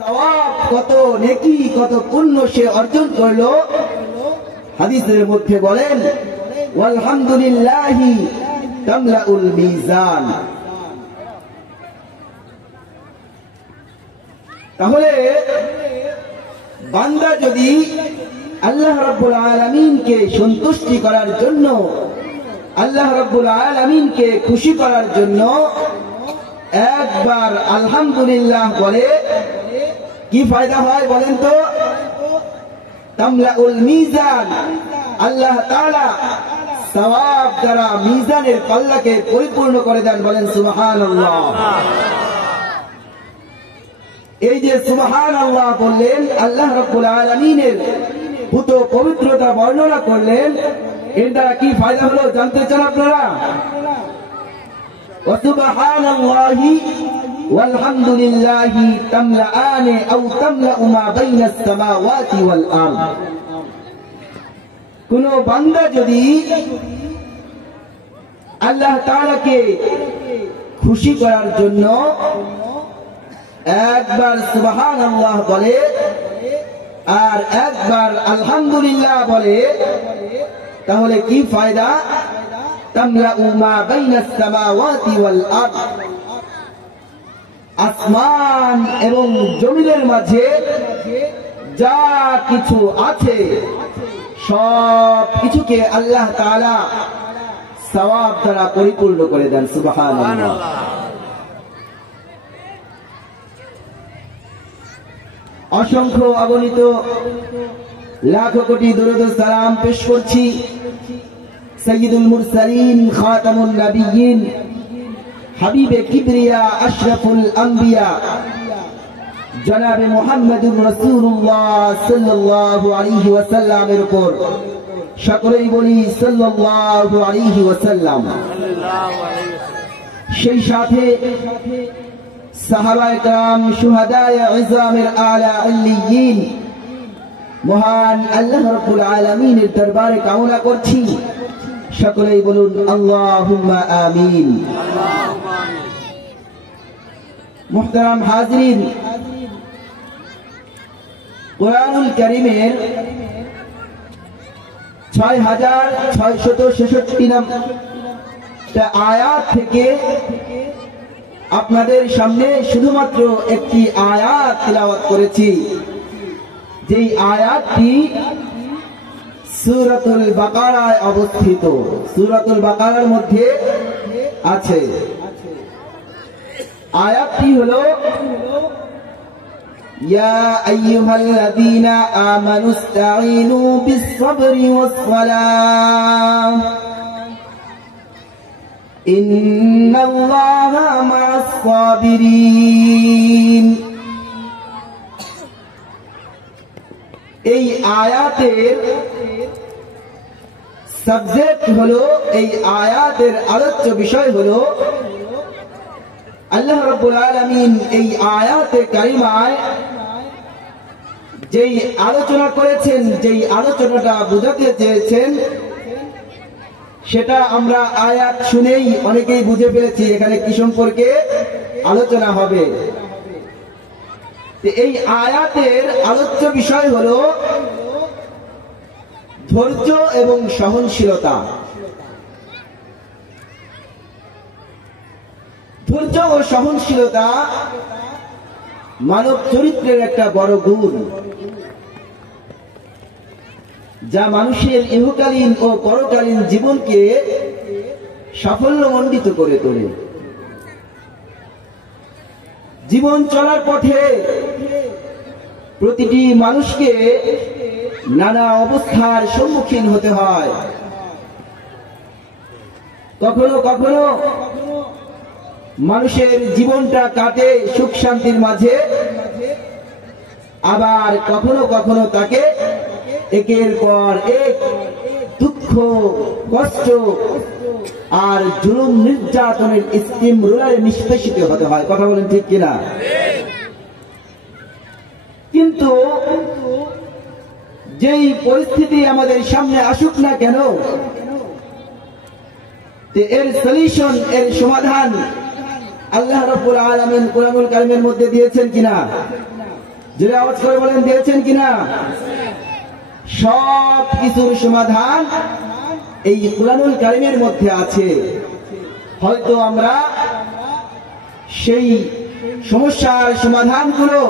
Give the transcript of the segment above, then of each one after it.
সওয়াব কত নেকি কত পুণ্য সে অর্জন করলো। হাদিসের মধ্যে বলেন আলহামদুলিল্লাহি তামলাউল মিজান। তাহলে বান্দা যদি আল্লাহ রাব্বুল আলামিনকে সন্তুষ্টি করার জন্য, আল্লাহ রাব্বুল আলামিনকে খুশি করার জন্য একবার আলহামদুলিল্লাহ বলে, কি ফায়দা হয় বলেন তো? তামলাউল মিজান, আল্লাহ তাআলা সওয়াব দ্বারা মিজানের পাল্লাকে পরিপূর্ণ করে দেন। বলেন সুবহানাল্লাহ। এই যে সুবহানাল্লাহ বললেন, আল্লাহ রাব্বুল আলামিনের পুত পবিত্রতা বর্ণনা করলেন, এর দ্বারা কি ফায়দা হলো জানতে চান আপনারা? ওয়া সুবহানাল্লাহি ওয়ালহামদুলিল্লাহি তামলাআনি আও তামলাউ মা বাইনাস সামাওয়াতি ওয়াল আরদ। কোন বান্দা যদি আল্লাহ তাআলাকে খুশি করার জন্য একবার সুবহানাল্লাহ বলে আর একবার আলহামদুলিল্লাহ বলে, তাহলে কি ফায়দা? তামলাউ মা বাইনাস সামাওয়াতি ওয়াল আরদ, আসমান এবং জমিনের মাঝে যা কিছু আছে সব কিছুকে আল্লাহ তাআলা সওয়াব দ্বারা পরিপূর্ণ করে দেন। সুবহানাল্লাহ। অসংখ্য অগণিত লাখো কোটি দরুদ ও সালাম পেশ করছি সাইয়্যিদুল মুরসালিন খাতামুন নবিয়্যিন হাবিবে কিবরিয়া আশরাফুল আম্বিয়া জনাবে মুহাম্মদুর রাসূলুল্লাহ সাল্লাল্লাহু আলাইহি ওয়াসাল্লামের উপর। সকলেই বলি সাল্লাল্লাহু আলাইহি ওয়াসাল্লাম। সেই সাথে সাহাবায়ে কেরাম, শুহাদায়ে ইজামের আলা আল্লিয়িন মহান আল্লাহ রাব্বুল আলামিনের দরবারে কামনা করছি, সকলেই বলুন আল্লাহুম্মা আমিন। মুহতারাম হাজিরিন, কুরআনুল কারীমের 6666 নম্বর আয়াত থেকে আপনাদের সামনে শুধুমাত্র একটি আয়াত তিলাওয়াত করেছি, যেই আয়াতটি সূরাতুল বাকারায় অবস্থিত, সূরাতুল বাকারার মধ্যে আছে। আয়াতটি হলো ইয়া আইয়ুহাল্লাযীনা আমানুস্তাঈনু বিস-সাবরি ওয়াস-সালাহ ইন্নাল্লাহা মা'আস-সাবিরিন। এই আয়াতের সাবজেক্ট হলো, এই আয়াতের আলোচ্য বিষয় হলো, আল্লাহ রাব্বুল আলামিন এই আয়াতে কারিমায় যেই আলোচনা করেছেন, যেই আলোচনাটা বোঝাতে চেয়েছেন, সেটা আমরা আয়াত শুনেই অনেকেই বুঝে ফেলেছি এখানে কি সম্পর্কে আলোচনা হবে। এই আয়াতের আলোচ্য বিষয় হলো ধৈর্য এবং সহনশীলতা। ধৈর্য ও সহনশীলতা মানব চরিত্রের একটা বড় গুণ, যা মানুষের ইহকালীন ও পরকালীন জীবনকে সাফল্যমণ্ডিত করে তোলে। জীবন চলার পথে প্রতিটি মানুষকে নানা অবস্থার সম্মুখীন হতে হয়। কখনো কখনো মানুষের জীবনটা কাটে সুখ শান্তির মাঝে, আবার কখনো কখনো তাকে একের পর এক দুঃখ, কষ্ট আর জুলুম নির্যাতনের স্টিম রোলারে নিষ্পেষিত হতে হয়। কথা বলেন ঠিক কিনা? কিন্তু যেই পরিস্থিতি আমাদের সামনে আসুক না কেন, এর সলিউশন, এর সমাধান আল্লাহ রাব্বুল আলামিন কুরআনুল কারীমের মধ্যে দিয়েছেন কিনা? যে আওয়াজ করে বলেন দিয়েছেন কিনা? সব কিছুর সমাধান এই কুরআনুল কারীমের মধ্যে আছে। হয়তো আমরা সেই সমস্যার সমাধানগুলো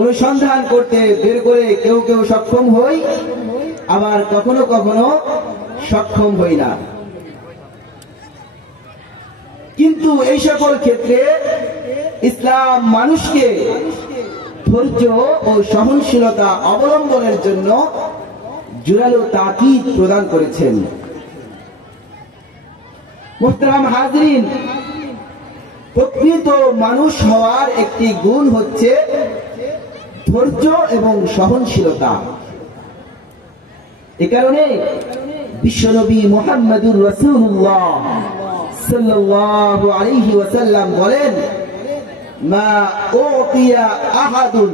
অনুসন্ধান করতে বের করে কেউ কেউ সক্ষম হই, আবার কখনো কখনো সক্ষম হই না। কিন্তু এই সকল ক্ষেত্রে ইসলাম মানুষকে ধৈর্য ও সহনশীলতা অবলম্বনের জন্য জোরালো তাকিদ প্রদান করেছেন। মুহতারাম হাজরিন, প্রকৃত মানুষ হওয়ার একটি গুণ হচ্ছে ধৈর্য এবং সহনশীলতা। এ কারণে বিশ্বনবী মুহাম্মদুর রাসূলুল্লাহ সাল্লাল্লাহু আলাইহি ওয়াসাল্লাম বলেন, মা উতিয়া আহাদুন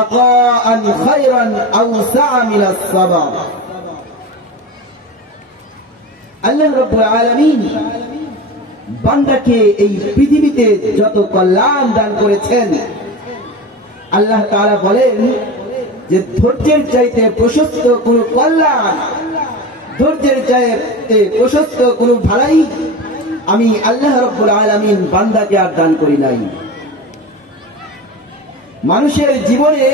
আতাআন খায়রান আওসা মিনাস সাবর। আল্লাহ রাব্বুল আলামিন বান্দাকে এই পৃথিবীতে যত কল্যাণ দান করেছেন, আল্লাহ তাআলা বলেন যে ধৈর্যের চাইতে প্রশস্ত কোন কল্যাণ, ধৈর্যের চাইতে প্রশস্ত কোন ভালাই আমি আল্লাহ রাব্বুল আলামিন বান্দাকে আর দান করি নাই। মানুষের জীবনে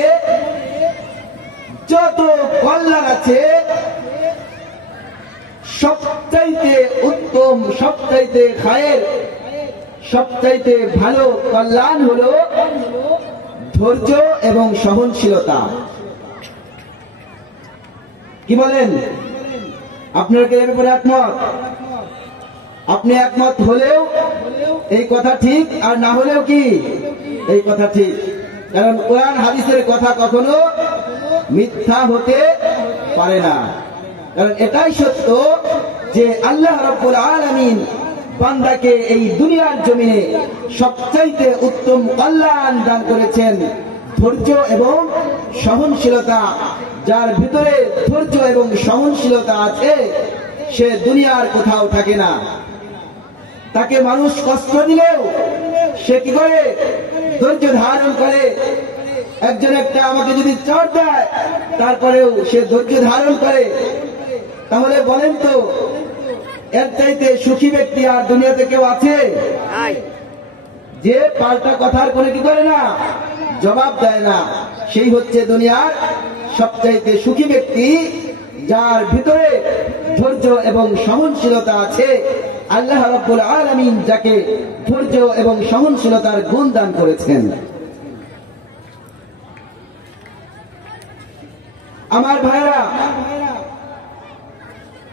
যত কল্যাণ আছে, সবচাইতে উত্তম, সবচাইতে খায়ের, সবচাইতে ভালো কল্যাণ হলো ধৈর্য এবং সহনশীলতা। কি বলেন? আপনারা কি এর ব্যাপারে একমত? আপনি একমত হলেও এই কথা ঠিক, আর না হলেও কি এই কথা ঠিক। কারণ কোরআন হাদিসের কথা কখনো মিথ্যা হতে পারে না। কারণ এটাই সত্য যে আল্লাহ রাব্বুল আলামিন বান্দাকে এই দুনিয়ার জমিনে সবচাইতে উত্তম কল্যাণ দান করেছেন ধৈর্য এবং সহনশীলতা। যার ভিতরে ধৈর্য এবং সহনশীলতা আছে, সে দুনিয়ার কোথাও থাকে না। তাকে মানুষ কষ্ট দিলেও সে কি করে? ধৈর্য ধারণ করে। একজন একটা আমাকে যদি চড় দেয়, তারপরেও সে ধৈর্য ধারণ করে। তাহলে বলেন তো, এর চাইতে সুখী ব্যক্তি আর দুনিয়াতে কেউ আছে? যে পাল্টা কথার কোনো কি করে না, জবাব দেয় না, সেই হচ্ছে দুনিয়ার সবচাইতে সুখী ব্যক্তি, যার ভিতরে ধৈর্য এবং সহনশীলতা আছে। আল্লাহ রাব্বুল আলামিন যাকে ধৈর্য এবং সহনশীলতার গুণ দান করেছেন। আমার ভাইরা,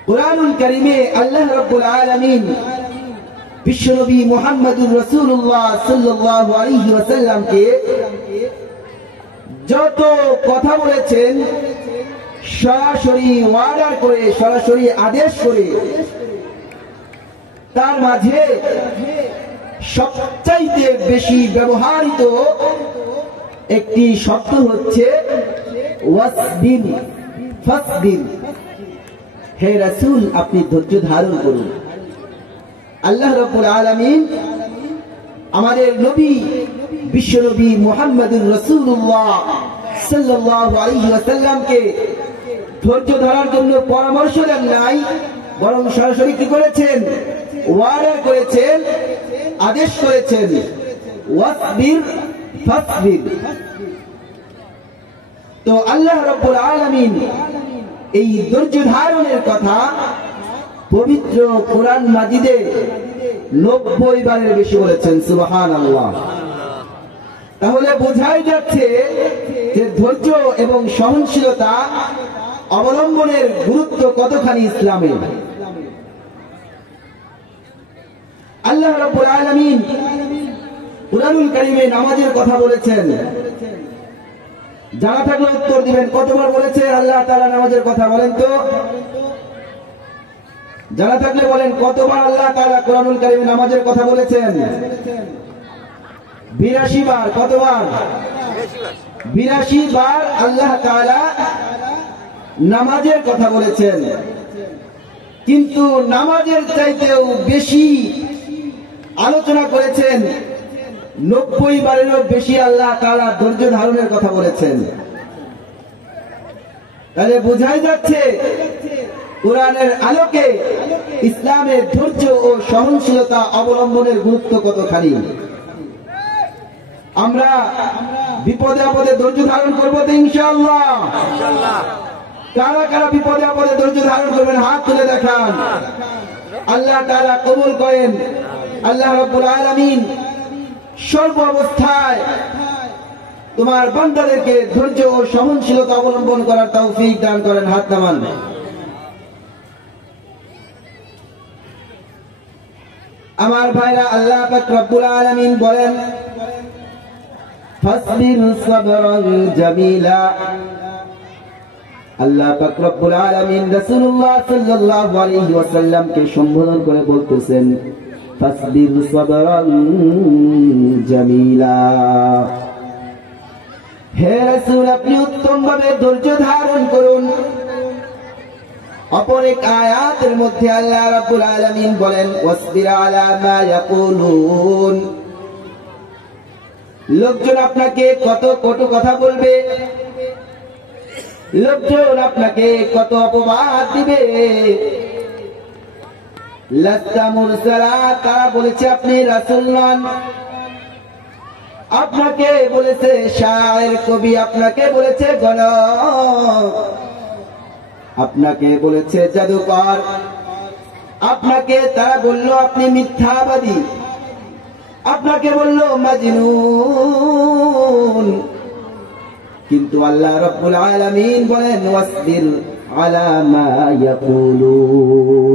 কুরআনুল কারীমে আল্লাহ রাব্বুল আলামিন বিশ্বনবী মুহাম্মদুর রাসূলুল্লাহ সাল্লাল্লাহু আলাইহি ওয়াসাল্লামকে যত কথা বলেছেন, সরাসরি ওয়ার্ডার করে, সরাসরি আদেশ করে, তার মাঝে সবচাইতে বেশি ব্যবহৃত একটি শব্দ হচ্ছে ওয়াসবির, ফাসবির। হে রাসূল, আপনি ধৈর্য ধারণ করুন। আল্লাহ রাব্বুল আলামিন আমাদের নবী বিশ্বনবী মুহাম্মদুর রাসূলুল্লাহ সাল্লাল্লাহু আলাইহি ওয়াসাল্লামকে ধৈর্য ধরার জন্য পরামর্শ দেন নাই, বরং সরাসরি কি করেছেন? ওয়ার্ডার করেছেন, আদেশ করেছেন, ওয়াসবির ফাসবির। তো আল্লাহ রাব্বুল আলামিন এই ধৈর্য ধারণের কথা পবিত্র কোরআন মাজিদে 90 বারের বেশি বলেছেন। সুবহানাল্লাহ। তাহলে বোঝাই যাচ্ছে যে ধৈর্য এবং সহনশীলতা অবলম্বনের গুরুত্ব কতখানি ইসলামে। আল্লাহ রাব্বুল আলামিন কুরআনুল কারীমে নামাজের কথা বলেছেন। জানা থাকলে উত্তর দিবেন, কতবার বলেছে আল্লাহ তাআলা নামাজের কথা? বলেন তো, জানা থাকলে বলেন, কতবার আল্লাহ তাআলা কুরআনুল কারীমে নামাজের কথা বলেছেন? 82 বার। কতবার? 82 বার আল্লাহ তাআলা নামাজের কথা বলেছেন। কিন্তু নামাজের চাইতেও বেশি আলোচনা করেছেন 90 বারেরও বেশি আল্লাহ তাআলা ধৈর্য ধারণের কথা বলেছেন। তাহলে বোঝাই যাচ্ছে কোরআনের আলোকে ইসলামের ধৈর্য ও সহনশীলতা অবলম্বনের গুরুত্ব কতখানি। আমরা বিপদে আপদে ধৈর্য ধারণ করবো তো ইনশাআল্লাহ। কারা কারা বিপদে আপদে ধৈর্য ধারণ করবেন হাত তুলে দেখান। আল্লাহ তাআলা কবুল করেন। আল্লাহ রাব্বুল আলামিন সর্ব অবস্থায় তোমার বান্দাদেরকে ধৈর্য ও সহনশীলতা অবলম্বন করার তৌফিক দান করেন। হাত নামান। আমার ভাইরা, আল্লাহ পাক রব্বুল আলামিন বলেন ফাসবির সাবরান জামিলা। আল্লাহ পাক রব্বুল আলামিন রাসূলুল্লাহ সাল্লাল্লাহু আলাইহি ওয়াসাল্লামকে সম্বোধন করে বলতেছেন ফাসবির সাবরান জামিলা। হে রাসূল, আপনি উত্তমভাবে ধৈর্য ধারণ করুন। অপর এক আয়াতের মধ্যে আল্লাহ রাব্বুল আলামিন বলেন ওয়াসবির আলা মা ইয়াকুলুন। লোকজন আপনাকে কত কটু কথা বলবে, লোকজন আপনাকে কত অপবাদ দিবে। লাস্তা মুরসালা, তারা বলেছে আপনি রাসূল নন, আপনাকে বলেছে শায়ের কবি, আপনাকে বলেছে গণক, আপনাকে বলেছে জাদুকর, আপনাকে তারা বলল আপনি মিথ্যাবাদী, আপনাকে বলল মাজনুন। কিন্তু আল্লাহ রাব্বুল আলামিন বলেন ওয়াসবির আলা মা ইয়াকুলুন।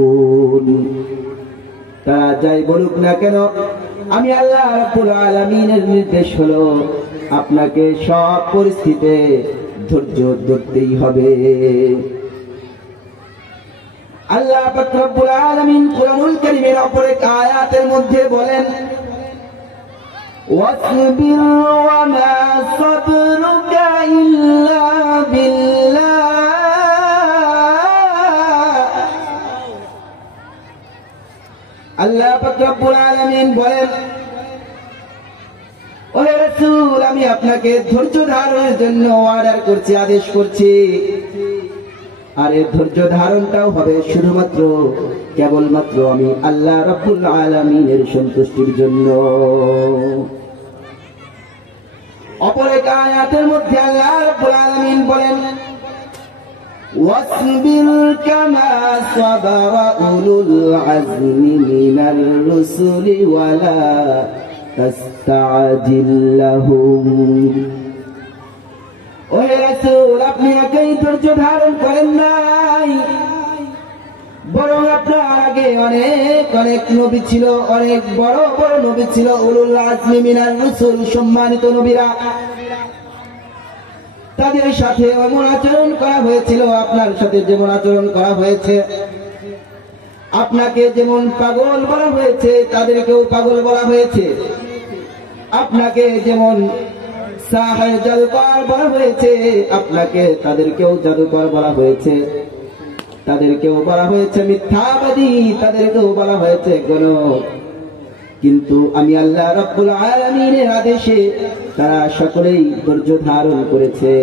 তারা যাই বলুক না কেন, আমি আল্লাহ রাব্বুল আলামিনের নির্দেশ হলো আপনাকে সব পরিস্থিতিতে ধৈর্য ধরতেই হবে। আল্লাহ পাক রব্বুল আলামিন কুরআনুল কারীমের অপর এক আয়াতের মধ্যে বলেন ওয়াসবির ওয়া মা সাবরুকা ইল্লা বিল্লাহ। আল্লাহ পাক রব্বুল আলামিন বলেন ওহে রাসূল, আমি আপনাকে ধৈর্য ধারণের জন্য অর্ডার করছি, আদেশ করছি। আর এই ধৈর্য ধারণটাও হবে শুধুমাত্র কেবলমাত্র আমি আল্লাহ রাব্বুল আলামিনের সন্তুষ্টির জন্য। অপর এক আয়াতের মধ্যে আল্লাহ রাব্বুল আলামিন বলেন ওয়াসবির কামা সাবারা উলুল আযমি মিনার রুসুলি ওয়ালা তাস্তাজিল লাহুম। ওহে রাসূল, আপনি একাই ধৈর্য ধারণ করেন নাই, বরং আপনার আগে অনেক অনেক নবী ছিল, অনেক বড় বড় নবী ছিল, উলুল আযমি মিনার রুসুল, সম্মানিত নবীরা। তাদের সাথে এমন আচরণ করা হয়েছিল, আপনার সাথে যেমন আচরণ করা হয়েছে। আপনাকে যেমন পাগল বলা হয়েছে, তাদেরকেও পাগল বলা হয়েছে। আপনাকে যেমন সাহেব জাদুকর বলা হয়েছে, আপনাকে তাদেরকেও জাদুকর বলা হয়েছে। তাদেরকেও বলা হয়েছে মিথ্যাবাদী, তাদেরকেও বলা হয়েছে গণক। কিন্তু আমি আল্লাহ রাব্বুল আলামিনের আদেশে তারা সকলেই ধৈর্য ধারণ করেছে।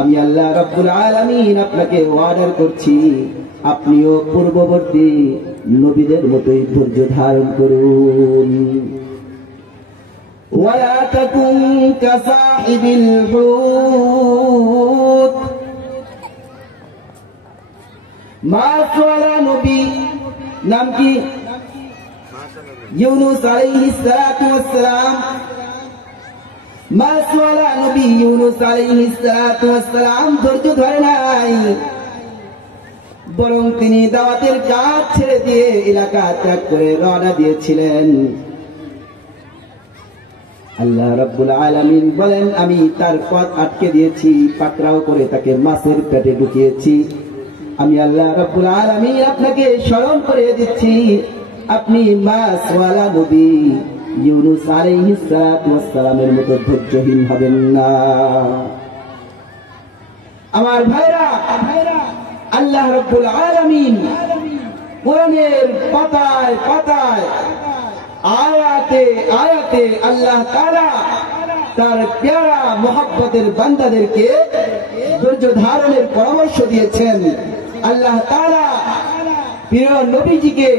আমি আল্লাহ রাব্বুল আলামিন আপনাকে অর্ডার করছি, আপনিও পূর্ববর্তী নবীদের মতোই ধৈর্য ধারণ করুন। ওয়ালা তাকুন কাসাহিবিল হুত। মাশওয়ালা নবী নাম কি? ইউনুস আলাইহিস সালাতু ওয়াস সালাম। মাশওয়ালা নবী ইউনুস আলাইহিস সালাতু ওয়াস সালাম ধৈর্য ধরে নাই, বরং তিনি দাওয়াতের কাজ ছেড়ে দিয়ে এলাকা ত্যাগ করে রওনা দিয়েছিলেন। আল্লাহ রাব্বুল আলামিন বলেন আমি তার পথ আটকে দিয়েছি, পাকড়াও করে তাকে মাছের পেটে ঢুকিয়েছি। আমি আল্লাহ রাব্বুল আলামিন আপনাকে স্মরণ করে দিচ্ছি, আপনি মাছওয়ালা নবী ইউনুস আলাইহিস সালাতু ওয়াস সালামের মতো ধৈর্যহীন হবেন না। আমার ভাইরা, আল্লাহ রাব্বুল আলামিন কোরআনের পাতায় পাতায় আয়াতে আয়াতে আল্লাহ তাআলা তার প্যারা মুহাব্বতের বান্দাদেরকে ধৈর্য ধারণের পরামর্শ দিয়েছেন। আল্লাহ তাআলা প্রিয় নবীজিকে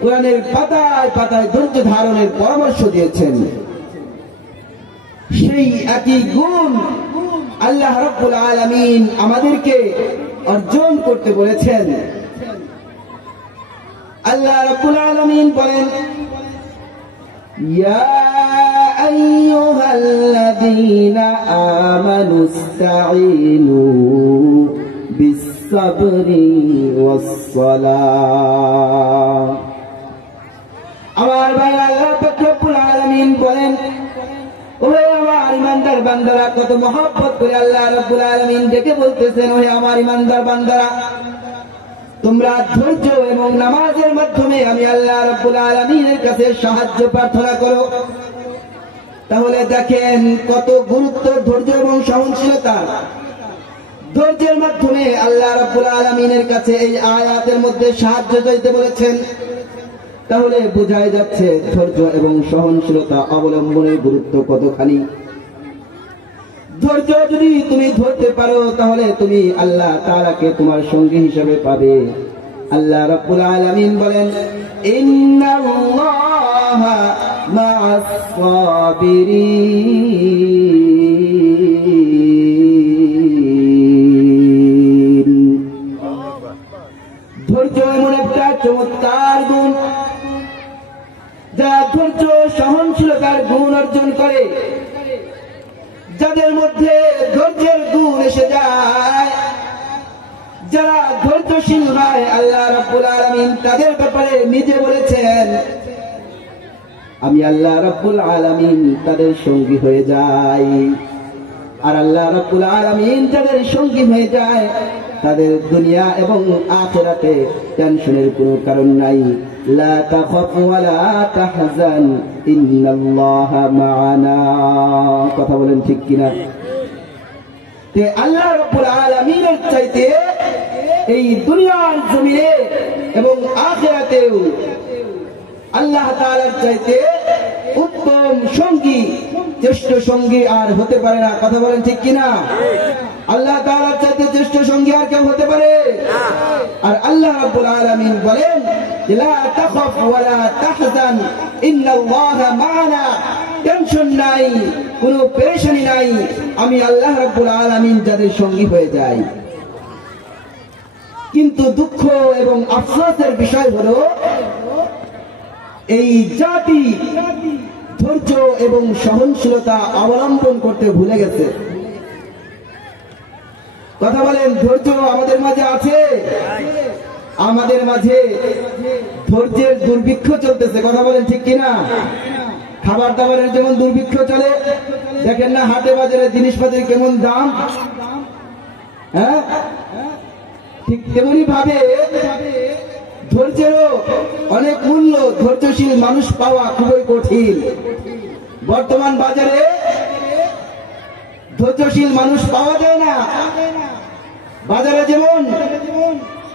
কোরআনের পাতায় পাতায় ধৈর্য ধারণের পরামর্শ দিয়েছেন। সেই একই গুণ আল্লাহ রাব্বুল আলামিন আমাদেরকে অর্জন করতে বলেছেন। আল্লাহ রাব্বুল আলামিন বলেন, ইয়া আইয়ুহাল্লাযীনা আমানুস্তাঈনু বিস-সাবরি ওয়াস-সালাহ। আমার ভাই আল্লাহ রাব্বুল আলামিন বলেন, ওহে আমার ইমানদার বান্দারা, কত মহব্বত করে আল্লাহ রাব্বুল আলামিন ডেকে বলতেছেন, ওহে আমার ইমানদার বান্দারা, তোমরা ধৈর্য এবং নামাজের মাধ্যমে আমি আল্লাহ রাব্বুল আলামিনের কাছে সাহায্য প্রার্থনা করো। তাহলে দেখেন কত গুরুত্ব ধৈর্য এবং সহনশীলতা। ধৈর্যের মাধ্যমে আল্লাহ রাব্বুল আলামিনের কাছে এই আয়াতের মধ্যে সাহায্য চাইতে বলেছেন। তাহলে বোঝাই যাচ্ছে ধৈর্য এবং সহনশীলতা অবলম্বনের গুরুত্ব কতখানি। ধৈর্য যদি তুমি ধরতে পারো তাহলে তুমি আল্লাহ তাআলাকে তোমার সঙ্গী হিসেবে পাবে। আল্লাহ রাব্বুল আলামিন বলেন, ইন্নাল্লাহা মা'আস সাবিরিন। ধৈর্য এমন একটা চমৎকার গুণ, যারা ধৈর্য সহনশীলতার গুণ অর্জন করে, যাদের মধ্যে ধৈর্যের গুণ এসে যায়, যারা ধৈর্যশীল হয়, আল্লাহ রাব্বুল আলামিন তাদের ব্যাপারে নিজে বলেছেন, আমি আল্লাহ রাব্বুল আলামিন তাদের সঙ্গী হয়ে যাই। আর আল্লাহ রাব্বুল আলামিন যাদের সঙ্গী হয়ে যায়, তাদের দুনিয়া এবং আখিরাতে টেনশনের কোনো কারণ নাই। লা তাখাফ ওয়া লা তাহজান ইন্নাল্লাহা মা'ানা। কথা বলেন ঠিক কিনা? তে আল্লাহ রাব্বুল আলামিনের চাইতে এই দুনিয়ার জমিনে এবং আখিরাতেও আল্লাহ তাআলার চাইতে উত্তম সঙ্গী, শ্রেষ্ঠ সঙ্গী আর হতে পারে না। কথা বলেন ঠিক কিনা? আল্লাহ তাআলার চাইতে শ্রেষ্ঠ সঙ্গী আর কেউ হতে পারে? আর আল্লাহ রাব্বুল আলামিন বলেন, লা তাখাফ ওয়া লা তাহজান ইন্নাল্লাহা মা'ানা। টেনশন নাই, কোনো পেরেশানি নাই, আমি আল্লাহ রাব্বুল আলামিন যাদের সঙ্গী হয়ে যাই। কিন্তু দুঃখ এবং আফসোসের বিষয় হলো, এই জাতি ধৈর্য এবং সহনশীলতা অবলম্বন করতে ভুলে গেছে। কথা বলেন, ধৈর্য আমাদের মাঝে আছে? আমাদের মাঝে ধৈর্যের দুর্ভিক্ষ চলতেছে। কথা বলেন ঠিক কিনা? খাবার দাবারের যেমন দুর্ভিক্ষ চলে, দেখেন না হাটে বাজারে জিনিসপাতির কেমন দাম, হ্যাঁ? ঠিক তেমনি ভাবে ধৈর্যেরও অনেক মূল্য। ধৈর্যশীল মানুষ পাওয়া খুবই কঠিন। বর্তমান বাজারে ধৈর্যশীল মানুষ পাওয়া যায় না। বাজারে যেমন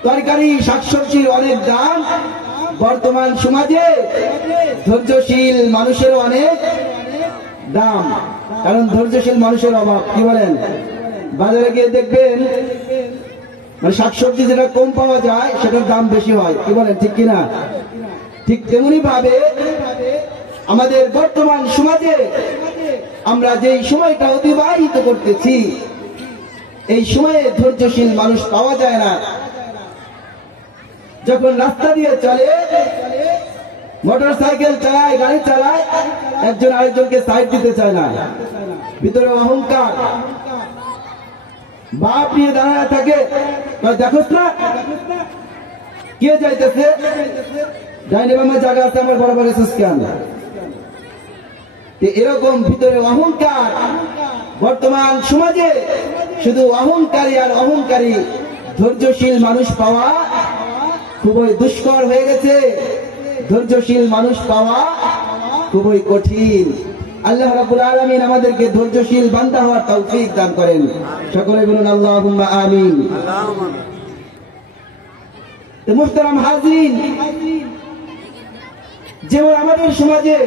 তরকারি শাকসবজির অনেক দাম, বর্তমান সমাজে ধৈর্যশীল মানুষের অনেক দাম। কারণ ধৈর্যশীল মানুষের অভাব। কি বলেন? বাজারে গিয়ে দেখবেন মানে শাকসবজি যেটা কম পাওয়া যায় সেটার দাম বেশি হয়। কি বলেন ঠিক কিনা? ঠিক তেমনি ভাবে আমাদের বর্তমান সমাজে আমরা যেই সময়টা অতিবাহিত করতেছি, এই সময়ে ধৈর্যশীল মানুষ পাওয়া যায় না। যখন রাস্তা দিয়ে চলে, মোটর সাইকেল চালায়, গাড়ি চালায়, একজন আরেকজনকে সাইড দিতে চায় না। ভিতরে অহংকার, বাপ নিয়ে দাঁড়ায় থাকে, দেখোস না কে যাইতেছে, ডাইনে বামে জায়গা আছে, আমার বড় বড় কেন? এরকম ভিতরে অহংকার। বর্তমান সমাজে শুধু অহংকারী আর অহংকারী, ধৈর্যশীল মানুষ পাওয়া খুবই দুষ্কর হয়ে গেছে। ধৈর্যশীল মানুষ পাওয়া খুবই কঠিন। আল্লাহ রাব্বুল আলামিন আমাদেরকে ধৈর্যশীল বান্দা হওয়ার তৌফিক দান করেন। সকলে বলুন আল্লাহুম্মা আমিন। মুহতারাম হাজিরিন, যেমন আমাদের সমাজে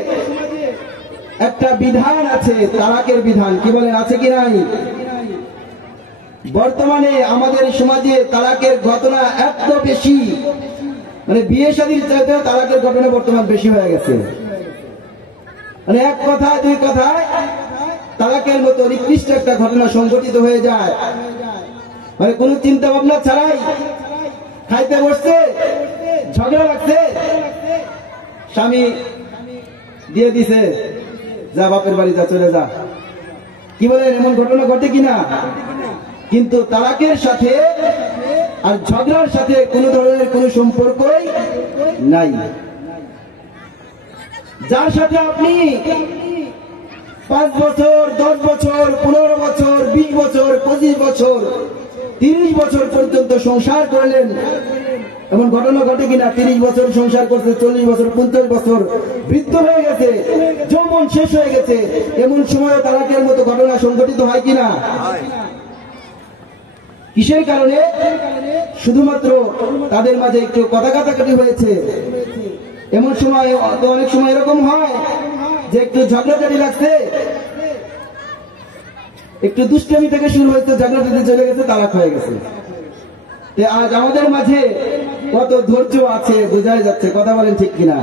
একটা বিধান আছে, তালাকের বিধান, কি বলেন আছে কি নাই? বর্তমানে আমাদের সমাজে তালাকের ঘটনা এত বেশি, মানে বিয়ে শাদীর চাইতেও তালাকের ঘটনা বর্তমান বেশি হয়ে গেছে। মানে এক কথায় দুই কথায় তালাকের মতো নিকৃষ্ট একটা ঘটনা সংঘটিত হয়ে যায়। মানে কোন চিন্তা ভাবনা ছাড়াই খাইতে বসছে, ঝগড়া লাগছে, স্বামী দিয়ে দিছে, যা বাপের বাড়ি যা, চলে যা। কি বলেন, এমন ঘটনা ঘটে কিনা? কিন্তু তালাকের সাথে আর ঝগড়ার সাথে কোন ধরনের কোন সম্পর্কই নাই। যার সাথে আপনি 5 বছর, 10 বছর, 15 বছর, 20 বছর, 25 বছর, 30 বছর পর্যন্ত সংসার করলেন, এমন ঘটনা ঘটে কিনা? 30 বছর সংসার করছে, 40 বছর, 50 বছর, বৃদ্ধ হয়ে গেছে, যৌবন শেষ হয়ে গেছে, এমন সময় তালাকের মতো ঘটনা সংঘটিত হয় কিনা? কিসের কারণে? শুধুমাত্র তাদের মাঝে একটু কথা কাটাকাটি হয়েছে। এমন সময় তো অনেক সময় এরকম হয় যে একটু ঝগড়াঝাটি লাগছে, একটু দুষ্টামি থেকে শুরু হয়েছে, ঝগড়াঝাটি চলে গেছে, তালাক হয়ে গেছে। আজ আমাদের মাঝে কত ধৈর্য আছে বোঝাই যাচ্ছে, কথা বলেন ঠিক কিনা?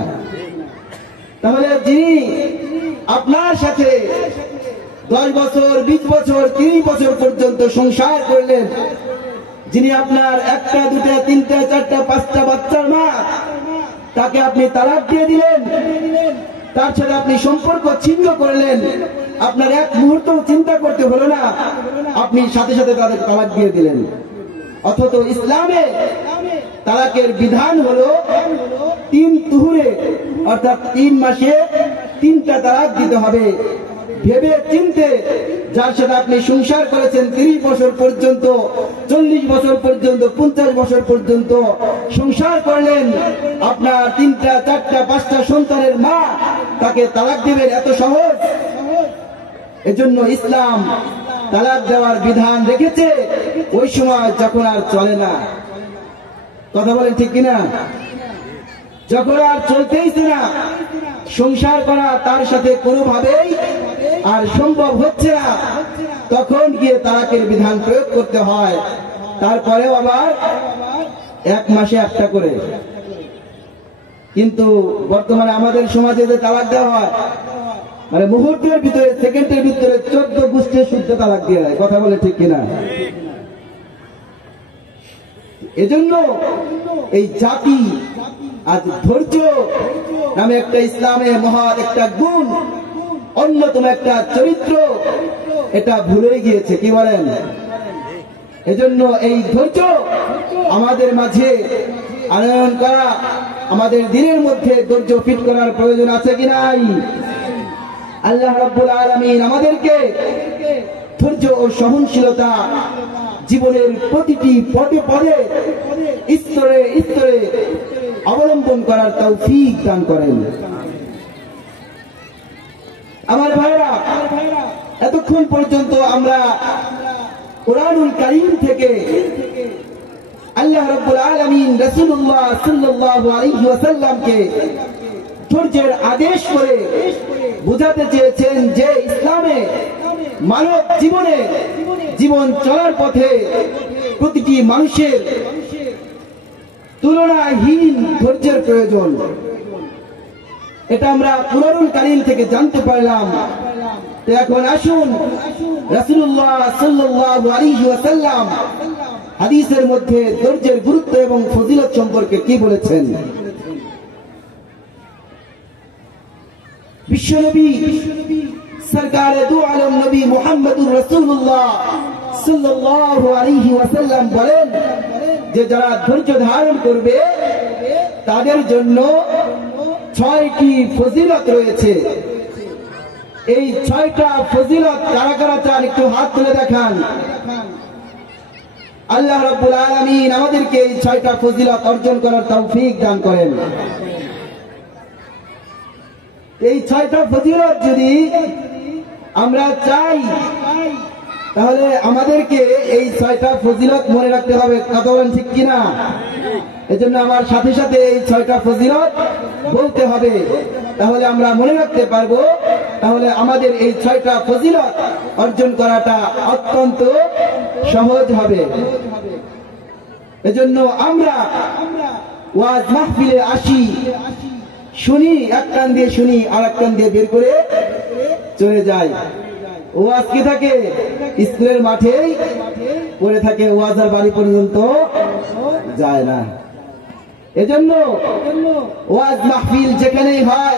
তাহলে যিনি আপনার সাথে 10 বছর, 20 বছর, 30 বছর পর্যন্ত সংসার করলেন, যিনি আপনার 1টা, 2টা, 3টা, 4টা, 5টা বাচ্চার মা, তাকে আপনি তালাক দিয়ে দিলেন, তার সাথে আপনি সম্পর্ক ছিন্ন করলেন, আপনার এক মুহূর্ত চিন্তা করতে হলো না, আপনি সাথে সাথে তাদের তালাক দিয়ে দিলেন। অথচ ইসলামে তালাকের বিধান হলো 3 তুহুরে, অর্থাৎ 3 মাসে 3টা তালাক দিতে হবে। ভেবে চিনতে, যার সাথে আপনি সংসার করেছেন 30 বছর পর্যন্ত, 40 বছর পর্যন্ত, 50 বছর পর্যন্ত সংসার করলেন, আপনার 3টা, 4টা, 5টা সন্তানের মা, তাকে তালাক দিবেন এত সহজ? এজন্য ইসলাম তালাক দেওয়ার বিধান রেখেছে ওই সময় যখন আর চলে না। কথা বলেন ঠিক কিনা? যখন আর চলতেইছে না, সংসার করা তার সাথে কোনোভাবেই আর সম্ভব হচ্ছে না, তখন গিয়ে তালাকের বিধান প্রয়োগ করতে হয়। তারপরেও আবার 1 মাসে 1টা করে। কিন্তু বর্তমানে আমাদের সমাজে যে তালাক দেওয়া হয়, মানে মুহূর্তের ভিতরে, সেকেন্ডের ভিতরে 14 গোষ্ঠীর শুদ্ধ তালাক দিয়ে দেয়। কথা বলে ঠিক কিনা? এজন্য এই জাতি আজ ধৈর্য নামে একটা ইসলামের মহৎ একটা গুণ, অন্যতম একটা চরিত্র, এটা ভুলে গিয়েছে। কি বলেন? এজন্য এই ধৈর্য আমাদের মাঝে আনয়ন করা, আমাদের দিনের মধ্যে ধৈর্য ফিট করার প্রয়োজন আছে কি নাই? আল্লাহ রাব্বুল আলামিন আমাদেরকে ধৈর্য ও সহনশীলতা জীবনের প্রতিটি পদে পদে, স্তরে স্তরে অবলম্বন করার তৌফিক দান করেন। আমার ভাইরা, এতক্ষণ পর্যন্ত আমরা কুরআনুল কারীম থেকে আল্লাহ রাব্বুল আলামিন রাসূলুল্লাহ সাল্লাল্লাহু আলাইহি ওয়াসাল্লামকে ধৈর্যের আদেশ করে বুঝাতে চেয়েছেন যে ইসলামে মানব জীবনে, জীবন চলার পথে প্রতিটি মানুষের তুলনাহীন ধৈর্যের প্রয়োজন। এটা আমরা কুরআনুল কারীম থেকে জানতে পারলাম। এখন আসুন রাসূলুল্লাহ সাল্লাল্লাহু আলাইহি ওয়াসাল্লাম হাদিসের মধ্যে ধৈর্যের গুরুত্ব এবং ফজিলত সম্পর্কে কি বলেছেন। বিশ্বনবী সরকারে দু আলম নবী মুহাম্মদুর রাসূলুল্লাহ সাল্লাল্লাহু আলাইহি ওয়াসাল্লাম বলেন যে যারা ধৈর্য ধারণ করবে তাদের জন্য 6টি ফজিলত রয়েছে। এই 6টা ফজিলত কারা কারা চান একটু হাত তুলে দেখান। আল্লাহ রাব্বুল আলামিন আমাদেরকে এই 6টা ফজিলত অর্জন করার তৌফিক দান করেন। এই 6টা ফজিলত যদি আমরা চাই তাহলে আমাদেরকে এই 6টা ফজিলত মনে রাখতে হবে, কথা বলেন ঠিক কিনা? এজন্য আমার সাথে সাথে এই 6টা ফজিলত বলতে হবে, তাহলে আমরা মনে রাখতে পারবো। তাহলে আমাদের এই 6টা ফজিলত অর্জন করাটা অত্যন্ত সহজ হবে। এজন্য আমরা ওয়াজ মাহফিলে আসি, শুনি, এক কান দিয়ে শুনি আর এক কান দিয়ে বের করে চলে যাই। ওয়াজ কি থাকে স্কুলের মাঠেই পড়ে থাকে, ওয়াজ আর বাড়ি পর্যন্ত যায় না। এজন্য ওয়াজ মাহফিল যেখানেই হয়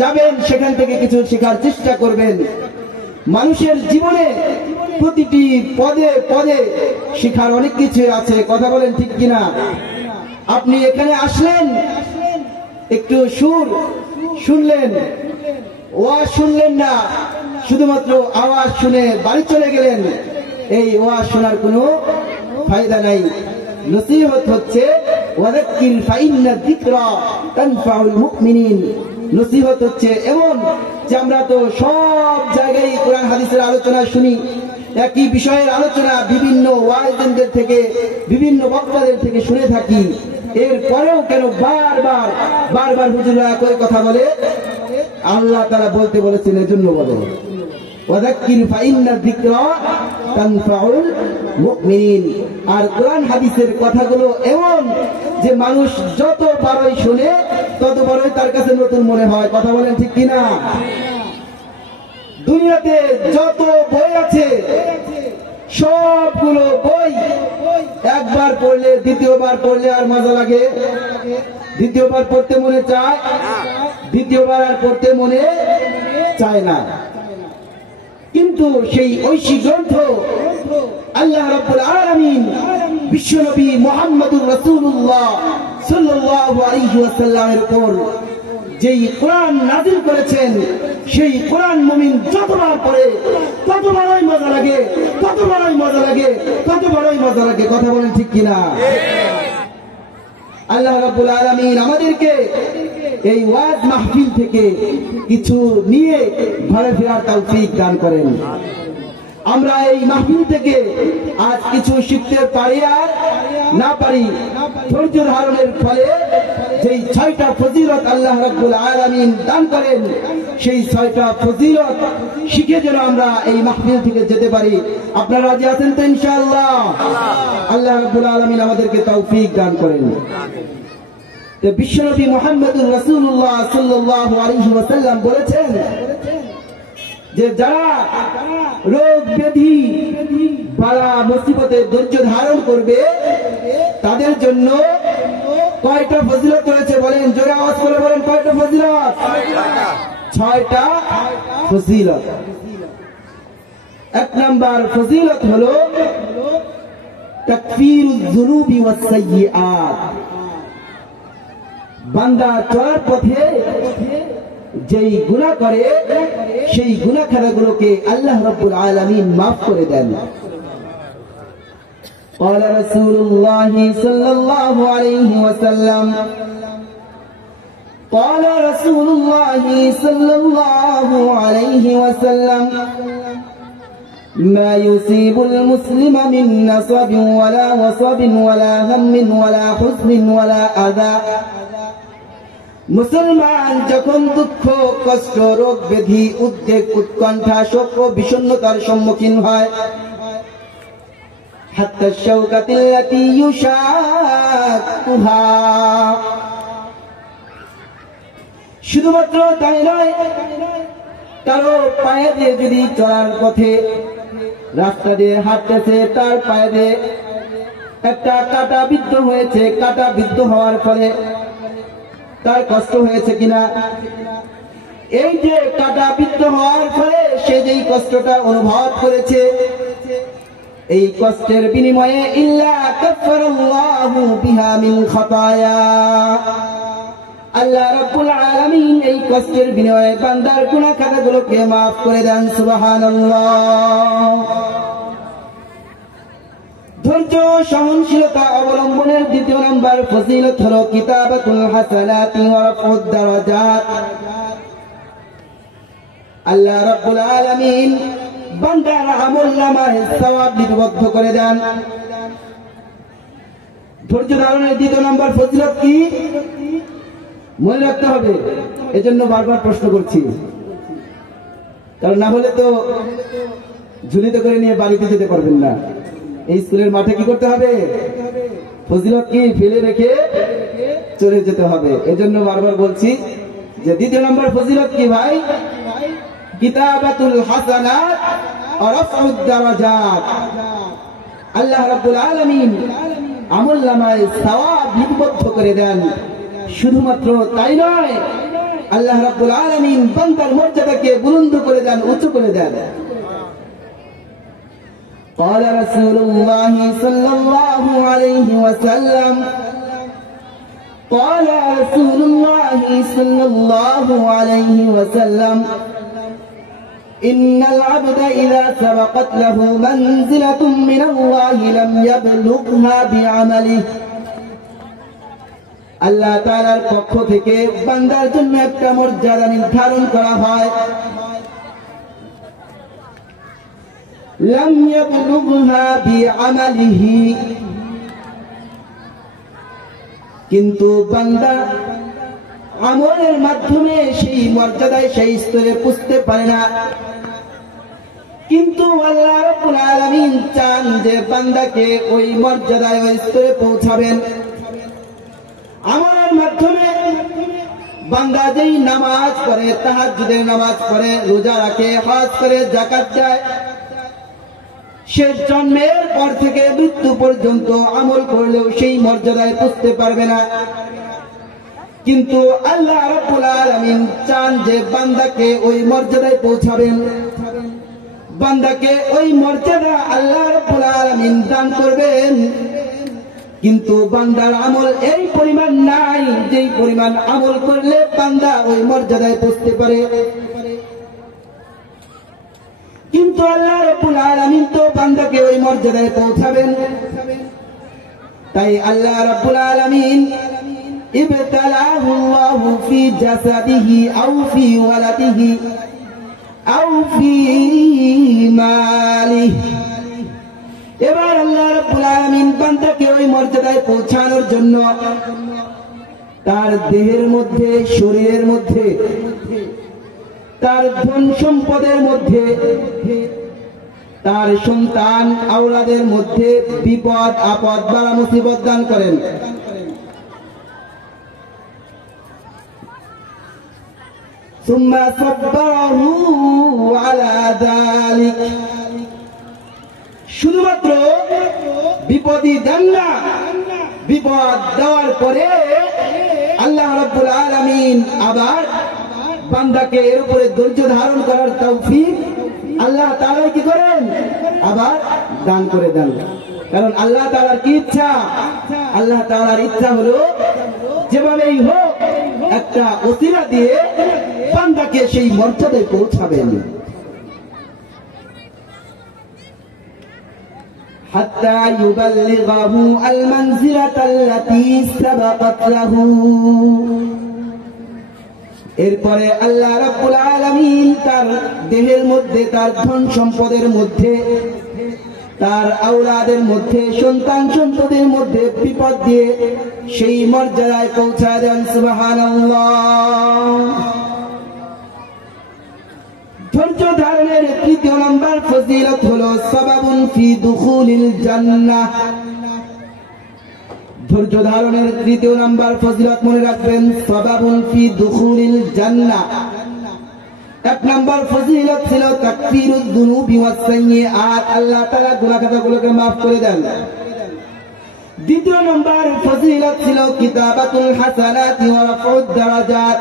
যাবেন, সেখান থেকে কিছু শেখার চেষ্টা করবেন। মানুষের জীবনে প্রতিটি পদে পদে শেখার অনেক কিছু আছে, কথা বলেন ঠিক কিনা? আপনি এখানে আসলেন, একটু সুর শুনলেন, ওয়াজ শুনলেন না, শুধুমাত্র আওয়াজ শুনে বাড়ি চলে গেলেন, এই ওয়াজ শোনার কোনো ফায়দা নাই। নসিহত হচ্ছে ওয়াযাক্কির ফাইন্না যিকরা তানফাউল মুমিনিন। নসিহত হচ্ছে এমন যে আমরা তো সব জায়গায় কোরআন হাদিসের আলোচনা শুনি, একই বিষয়ের আলোচনা বিভিন্ন ওয়াইজদের থেকে, বিভিন্ন বক্তাদের থেকে শুনে থাকি। এরপরেও কেন বারবার বারবার হুজুররা একই কথা বলে? আল্লাহ তাআলা বলতে বলেছেন, এজন্য বলে ওয়াযাক্কির ফাইন্না যিকরা তানফাউল মুমিনিন। আর কোরআন হাদিসের কথাগুলো এমন যে মানুষ যত বারই শুনে তত বারই তার কাছে নতুন মনে হয়, কথা বলেন ঠিক কিনা? দুনিয়াতে যত বই আছে সবগুলো বই একবার পড়লে দ্বিতীয়বার পড়লে আর মজা লাগে, দ্বিতীয়বার পড়তে মনে চায়, দ্বিতীয়বার আর পড়তে মনে চায় না। কিন্তু সেই ঐশী গ্রন্থ আল্লাহ রাব্বুল আলামিন বিশ্বনবী মুহাম্মদুর রাসূলুল্লাহ সাল্লাল্লাহু আলাইহি ওয়াসাল্লামের উপর যেই কোরআন নাযিল করেছেন, সেই কোরআন মুমিন যতবার পড়ে ততবারই মজা লাগে, ততবারই মজা লাগে, ততবারই মজা লাগে, কথা বলেন ঠিক কিনা? আল্লাহ রাব্বুল আলামিন আমাদেরকে এই ওয়াজ মাহফিল থেকে কিছু নিয়ে ঘরে ফেরার তৌফিক দান করেন। আমরা এই মাহফিল থেকে আজ কিছু শিখতে পারি আর না পারি, ধৈর্য ধারণের ফলে যেই 6টা ফজিলত আল্লাহ রাব্বুল আলামিন দান করেন, সেই 6টা ফজিলত শিখে যেন আমরা এই মাহফিল থেকে যেতে পারি। আপনারা রাজি আছেন তো ইনশাআল্লাহ? আল্লাহ রাব্বুল আলামিন আমাদেরকে তৌফিক দান করেন। বিশ্বনবী মুহাম্মদুর রাসূলুল্লাহ সাল্লাল্লাহু আলাইহি ওয়াসাল্লাম বলেছেন যে যারা রোগ ব্যাধি বালা মুসিবতে ধৈর্য ধারণ করবে তাদের জন্য কয়টা ফজিলত রয়েছে বলেন? জোরে আওয়াজ করে বলেন, কয়টা ফজিলত? 6টা ফজিলত। 1 নাম্বার ফজিলত হলো তাকফীরুয যুনুবি ওয়াস সাইয়্যাত। বান্দা চলার পথে যেই গুনাহ করে সেই গুনাহখানাগুলোকে আল্লাহ রাব্বুল আলামিন maaf করে দেন। قال رسول الله صلى الله عليه وسلم قال رسول الله صلى الله عليه وسلم ما يصيب المسلم من نصب ولا وصب ولا هم ولا حزن ولا أذى। মুসলমান যখন দুঃখ কষ্ট রোগ ব্যাধি উদ্বেগ উৎকণ্ঠা শোক ও বিষণ্ণতার সম্মুখীন হয়, হাত্তা শাওকাতিল্লাতী ইউশাকুহা, শুধুমাত্র তাই নয়, কারো পায়ে দিয়ে যদি চলার পথে রাস্তা দিয়ে হাঁটতেছে, তার পায়ে দিয়ে একটা কাঁটা বিদ্ধ হয়েছে, কাঁটা বিদ্ধ হওয়ার ফলে তার কষ্ট হয়েছে কিনা? এই যে কাঁটা বিদ্ধ হওয়ার ফলে সে যেই কষ্টটা অনুভব করেছে, এই কষ্টের বিনিময়ে ইল্লা কাফফারাল্লাহু বিহা মিন খাতায়া, আল্লাহ রাব্বুল আলামিন এই কষ্টের বিনিময়ে বান্দার গুনাহ খাতাগুলোকে maaf করে দেন। সুবহানাল্লাহ। ধৈর্য সহনশীলতা অবলম্বনের 2 নম্বর ফজিলত হলো কিতাবাতুল হাসানাতি ওয়া রাফউদ দারাজাত। আল্লাহ রাব্বুল আলামিন বান্দার আমলনামায় সওয়াব লিপিবদ্ধ করে দেন। ধৈর্য ধারণের দ্বিতীয় নম্বর ফজিলত কি মনে রাখতে হবে, এজন্য বারবার প্রশ্ন করছি, কারণ না হলে তো ঝুলিতে করে নিয়ে বাড়িতে যেতে পারবেন না। এই স্কুলের মাঠে কি করতে হবে, ফজিলত কি ফেলে রেখে চলে যেতে হবে। এজন্য বারবার বলছি যে দ্বিতীয় নম্বর ফজিলত কি ভাই, কিতাবাতুল হাসানাত ওয়া রাফউদ দারাজাত। আল্লাহ রাব্বুল আলামিন আমলনামায় সওয়াব লিপিবদ্ধ করে দেন। শুধুমাত্র তাই নয়, আল্লাহ রাব্বুল আলামিন বান্দার মর্যাদাকে বুলন্দ করে দেন, উঁচু করে দেন। قال رسول الله صلى الله عليه وسلم قال رسول الله صلى الله عليه وسلم إن العبد إذا سبقت له منزلة من الله لم يبلغها بعمله। আল্লাহ তাআলার পক্ষ থেকে বান্দার জন্য একটা মর্যাদা নির্ধারণ করা হয়, লাম ইয়াবলুগহা বিআমালিহি, কিন্তু বান্দা আমলের মাধ্যমে সেই মর্যাদায় সেই স্তরে পৌঁছতে পারে না। কিন্তু আল্লাহ রাব্বুল আলামিন চান যে বান্দাকে ওই মর্যাদায় ওই স্তরে পৌঁছাবেন। আমলের মাধ্যমে বান্দা যেই নামাজ পড়ে, তাহাজ্জুদের নামাজ পড়ে, রোজা রাখে, হজ করে, যাকাত দেয়, সে জন্মের পর থেকে মৃত্যু পর্যন্ত আমল করলেও সেই মর্যাদায় পৌঁছতে পারবে না। কিন্তু আল্লাহ রাব্বুল আলামিন চান যে বান্দাকে ওই মর্যাদায় পৌঁছাবেন, বান্দাকে ওই মর্যাদা আল্লাহ রাব্বুল আলামিন দান করবেন। কিন্তু বান্দার আমল এই পরিমাণ নাই যেই পরিমাণ আমল করলে বান্দা ওই মর্যাদায় পৌঁছতে পারে। কিন্তু আল্লাহ রাব্বুল আলামিন তো বান্দাকে ওই মর্যাদায় পৌঁছাবেন। তাই আল্লাহ রাব্বুল আলামিন ইবতালাহু আল্লাহু ফি জাসাদিহি আও ফি ওয়ালাদিহি আও ফি মালিহি। এবার আল্লাহ রাব্বুল আলামিন বান্দাকে ওই মর্যাদায় পৌঁছানোর জন্য তার দেহের মধ্যে, শরীরের মধ্যে, তার ধন সম্পদের মধ্যে, তার সন্তান আওলাদের মধ্যে বিপদ আপদ বালা মুসিবত দান করেন। সুম্মা সাব্বাহু আলা যালিক, শুধুমাত্র বিপদই দেন না, বিপদ দেওয়ার পরে আল্লাহ রাব্বুল আলামিন আবার বান্দাকে এর উপরে ধৈর্য ধারণ করার তৌফিক আল্লাহ তাআলা কি করেন, আবার দান করে দেন। কারণ আল্লাহ তাআলার কি ইচ্ছা, আল্লাহ তাআলার ইচ্ছা হলো যেভাবেই হোক একটা ওসিলা দিয়ে বান্দাকে সেই মর্যাদায় পৌঁছাবেন। হাত্তা ইউবাল্লিগাহু আল মানজিলাতাল্লাতী সাবাকাত লাহু। এরপরে আল্লাহ রাব্বুল আলামিন তার দেহের মধ্যে, তার ধন সম্পদের মধ্যে, তার আওলাদের মধ্যে, সন্তান সন্ততির মধ্যে বিপদ দিয়ে সেই মর্যাদায় পৌঁছা দেন। সুবহানাল্লাহ। ধৈর্য ধারণের তৃতীয় নম্বর ফজিলত হলো সাবাবুন ফি দুখুলিল জান্নাহ। ধৈর্য ধারণের তৃতীয় নাম্বার ফজিলত মনে রাখবেন, সাবাবুন ফি দুখুলিল জান্নাহ। এক নাম্বার ফজিলত ছিল তাকফিরুদ দুনুবি ওয়াস সাইয়্যাত, আল্লাহ তাআলা গুনাহ খাতাগুলোকে maaf করে দেন। দ্বিতীয় নাম্বার ফজিলত ছিল কিতাবাতুল হাসানাতি ওয়া রাফউদ দারাজাত,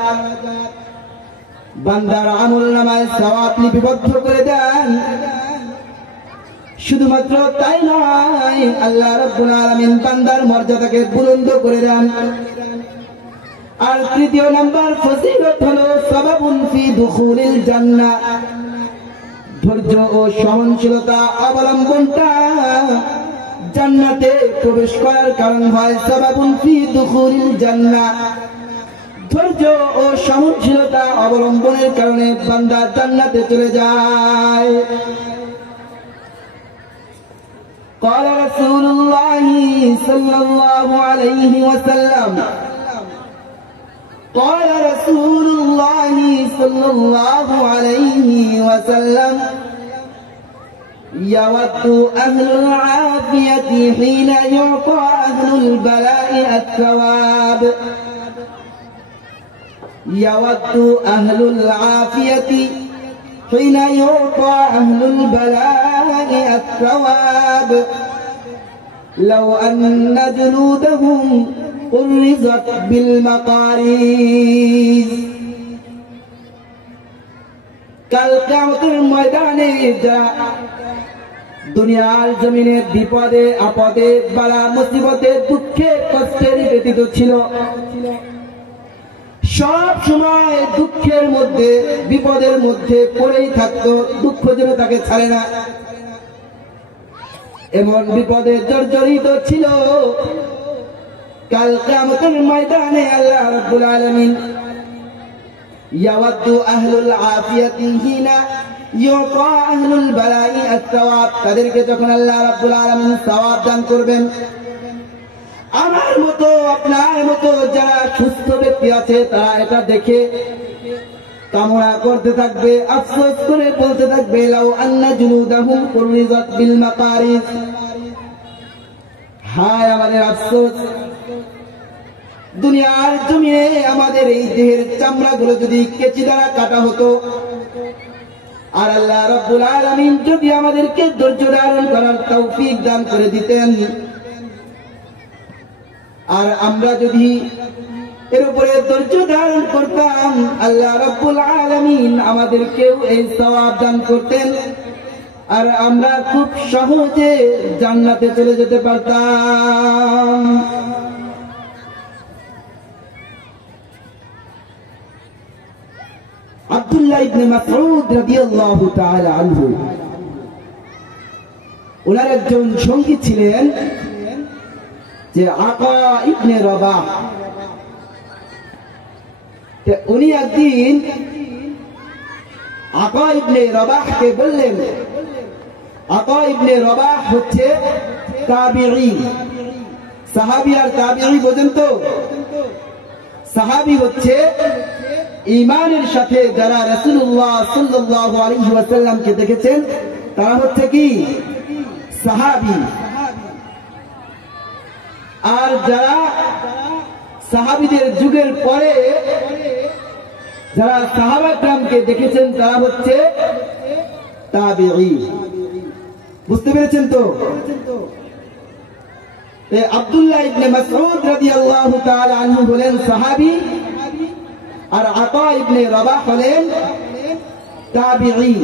বান্দার আমলনামায় সওয়াব লিপিবদ্ধ করে দেন। শুধুমাত্র তাই নয়, আল্লাহ রাব্বুল আলামিন বান্দার মর্যাদাকে বুলন্দ করে দেন। আর তৃতীয় নাম্বার ফজিলত হলো সাবাবুন ফি দুখুলিল জান্নাহ, ধৈর্য ও সহনশীলতা অবলম্বনটা জান্নাতে প্রবেশ করার কারণ হয়। সাবাবুন ফি দুখুলিল জান্নাহ, ধৈর্য ও সহনশীলতা অবলম্বনের কারণে বান্দা জান্নাতে চলে যায়। قال رسول الله صلى الله عليه وسلم قال رسول الله صلى الله عليه وسلم يود أهل العافية حين يعطى أهل البلاء الثواب يود أهل العافية حين يعطى أهل البلاء الثواب لو أن جلودهم قرزت بالمقاريز কাল কিয়ামতের ময়দানে যারা দুনিয়ার জমিনে বিপদে আপদে বালা মুসিবতে দুঃখে কষ্টে ব্যতীত ছিল, সব সময় দুঃখের মধ্যে বিপদের মধ্যে পড়েই থাকতো, দুঃখ যেন তাকে ছাড়ে না, এমন বিপদে জর্জরিত ছিল। কাল কিয়ামতের ময়দানে আল্লাহ রাব্বুল আলামিন ইয়াওয়াদু আহলুল আফিয়াতি হিনা ইউতা আহলুল বালাই আস-সাওয়াব, তাদেরকে যখন আল্লাহ রাব্বুল আলামিন সওয়াব দান করবেন, আমার মতো আপনার মতো যারা সুস্থ ব্যক্তি আছে তারা এটা দেখে কামনা করতে থাকবে, আফসোস করে বলতে থাকবে লাউ আন্না জুলুদাহুম কুররিজাত বিল মাকারিজ, হায় আমাদের আফসোস, দুনিয়ার জমিনে আমাদের এই দেহের চামড়াগুলো যদি কেচি দ্বারা কাটা হতো, আর আল্লাহ রাব্বুল আলামিন যদি আমাদেরকে ধৈর্য ধারণ করার তৌফিক দান করে দিতেন, আর আমরা যদি এর উপরে ধৈর্য ধারণ করতাম, আল্লাহ রাব্বুল আলামিন আমাদেরকেও এই সওয়াব দান করতেন, আর আমরা খুব সহজে জান্নাতে চলে যেতে পারতাম। আব্দুল্লাহ ইবনে মাসউদ রাদিয়াল্লাহু তাআলা আনহু, ওনার একজন সঙ্গী ছিলেন যে আকা ইবনে রবাহ। উনি একদিন আকা ইবনে রবাহকে বললেন, আকা ইবনে রবাহ হচ্ছে তাবিঈ, সাহাবী আর তাবিঈ বোঝেন তো? সাহাবী হচ্ছে ঈমানের সাথে যারা রাসূলুল্লাহ সাল্লাল্লাহু আলাইহি ওয়াসাল্লামকে দেখেছেন তারা হচ্ছে কি সাহাবী, আর যারা সাহাবীদের যুগের পরে যারা সাহাবা کرامকে দেখেছেন তারা হচ্ছে তাবিঈ। বুঝতে পেরেছেন তো? আব্দুল্লাহ ইবনে মাসউদ রাদিয়াল্লাহু তাআলা আনহু হলেন সাহাবী, আর আতা ইবনে রবাহ হলেন তাবিঈ।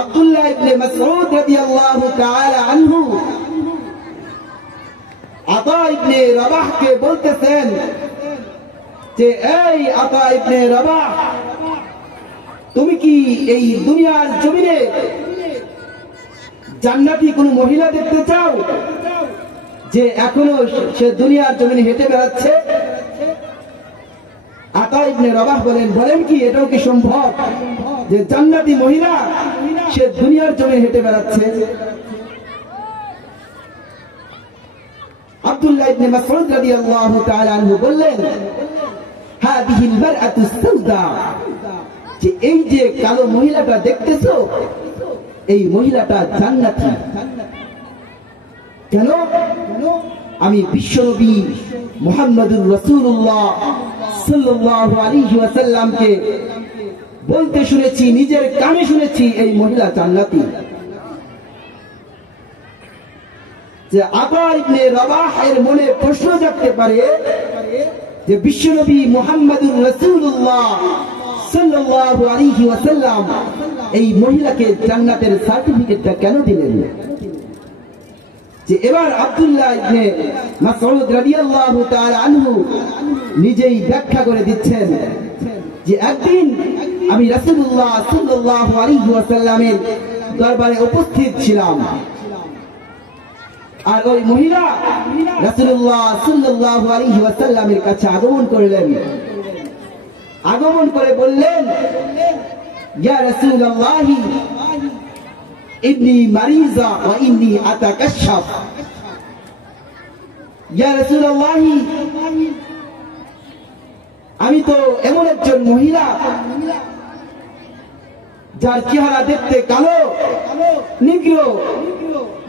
আব্দুল্লাহ ইবনে মাসউদ রাদিয়াল্লাহু তাআলা আনহু আতা ইবনে রবাহকে বলতেছেন যে এই আতা ইবনে রবাহ, তুমি কি এই দুনিয়ার জমিনে জান্নাতি কোন মহিলা দেখতে চাও যে এখনো সে দুনিয়ার জমিনে হেঁটে বেড়াচ্ছে? আতা ইবনে রবাহ বলেন কি এটাও কি সম্ভব যে জান্নাতি মহিলা সে দুনিয়ার জমিনে হেঁটে বেড়াচ্ছে? আব্দুল্লাহ ইবনে মাসউদ রাদিয়াল্লাহু তাআলা আনহু বললেন, হাদিহিল মারআতুস সাউদা, যে এই যে কালো মহিলাটা দেখতেছো এই মহিলাটা জান্নাতি। কেন? আমি বিশ্বনবী মুহাম্মদুর রাসূলুল্লাহ সাল্লাল্লাহু আলাইহি ওয়াসাল্লামকে বলতে শুনেছি, নিজের কানে শুনেছি এই মহিলা জান্নাতি। যে আতা ইবনে রবাহ এর মনে প্রশ্ন জাগতে পারে যে বিশ্বনবী মুহাম্মদুর রাসূলুল্লাহ সাল্লাল্লাহু আলাইহি ওয়াসাল্লাম এই মহিলাকে জান্নাতের সার্টিফিকেটটা কেন দিলেন? যে এবার আব্দুল্লাহ ইবনে মাসউদ রাদিয়াল্লাহু তাআলা আনহু নিজেই ব্যাখ্যা করে দিচ্ছেন যে একদিন আমি রাসূলুল্লাহ সাল্লাল্লাহু আলাইহি ওয়াসাল্লামের দরবারে উপস্থিত ছিলাম, আর ওই মহিলা রাসূলুল্লাহ সাল্লাল্লাহু আলাইহি ওয়াসাল্লামের কাছে আগমন করলেন। আগমন করে বললেন, ইয়া রাসূলুল্লাহ, ইন্নী মারিজা ওয়া ইন্নী আতাকাশশাফ। ইয়া রাসূলুল্লাহ, আমি তো এমন একজন মহিলা যার চেহারা দেখতে কালো, নিগ্র,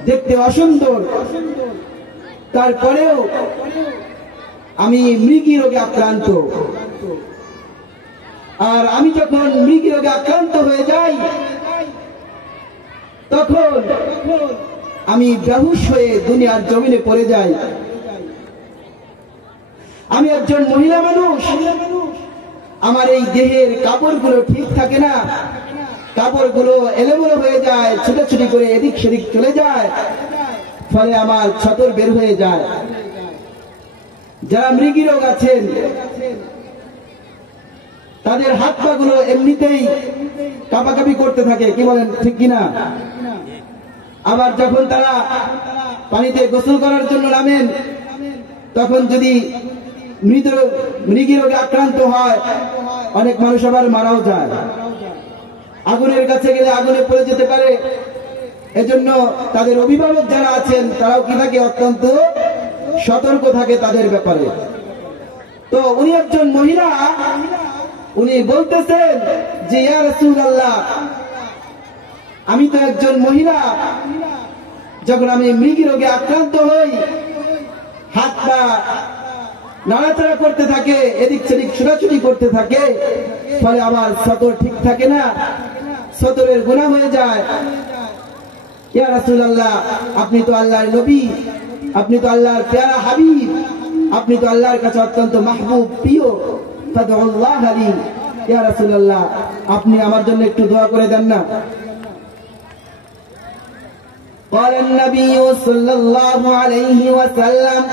দেখতে অসুন্দর, তারপরেও আমি মৃগী রোগে আক্রান্ত। আর আমি যখন মৃগী রোগে আক্রান্ত হয়ে যাই, তখন আমি বেহুশ হয়ে দুনিয়ার জমিনে পড়ে যাই। আমি একজন মহিলা মানুষ, আমার এই দেহের কাপড়গুলো ঠিক থাকে না, কাপড়গুলো এলোমেলো হয়ে যায়, ছুটাছুটি করে এদিক সেদিক চলে যায়, ফলে আমার ছতর বের হয়ে যায়। যারা মৃগী রোগ আছেন তাদের হাত পা গুলো এমনিতেই কাঁপাকাঁপি করতে থাকে, কি বলেন, ঠিক কিনা? আবার যখন তারা পানিতে গোসল করার জন্য নামেন, তখন যদি মৃগী রোগে আক্রান্ত হয়, অনেক মানুষ আবার মারাও যায়। আগুনের কাছে গেলে আগুনে পড়ে যেতে পারে। এজন্য তাদের অভিভাবক যারা আছেন তারাও কি থাকে, অত্যন্ত সতর্ক থাকে তাদের ব্যাপারে। তো উনি একজন মহিলা, উনি বলতেছেন যে ইয়া রাসূলুল্লাহ, আমি তো একজন মহিলা, যখন আমি মৃগী রোগে আক্রান্ত হই, হাত পা নাড়াচাড়া করতে থাকে, এদিক সেদিক ছুটাছুটি করতে থাকে, ফলে আমার সতর ঠিক থাকে না, সতরের গুনাহ হয়ে যায়। ইয়া রাসূলুল্লাহ, আপনি তো আল্লাহর নবী, আপনি তো আল্লাহর প্যারা হাবিব, আপনি তো আল্লাহর কাছে অত্যন্ত মাহবুব, প্রিয়। ফাদউল্লাহ লি, ইয়া রাসূলুল্লাহ, আপনি আমার জন্য একটু দোয়া করে দেন না। قال النبي صلى الله عليه وسلم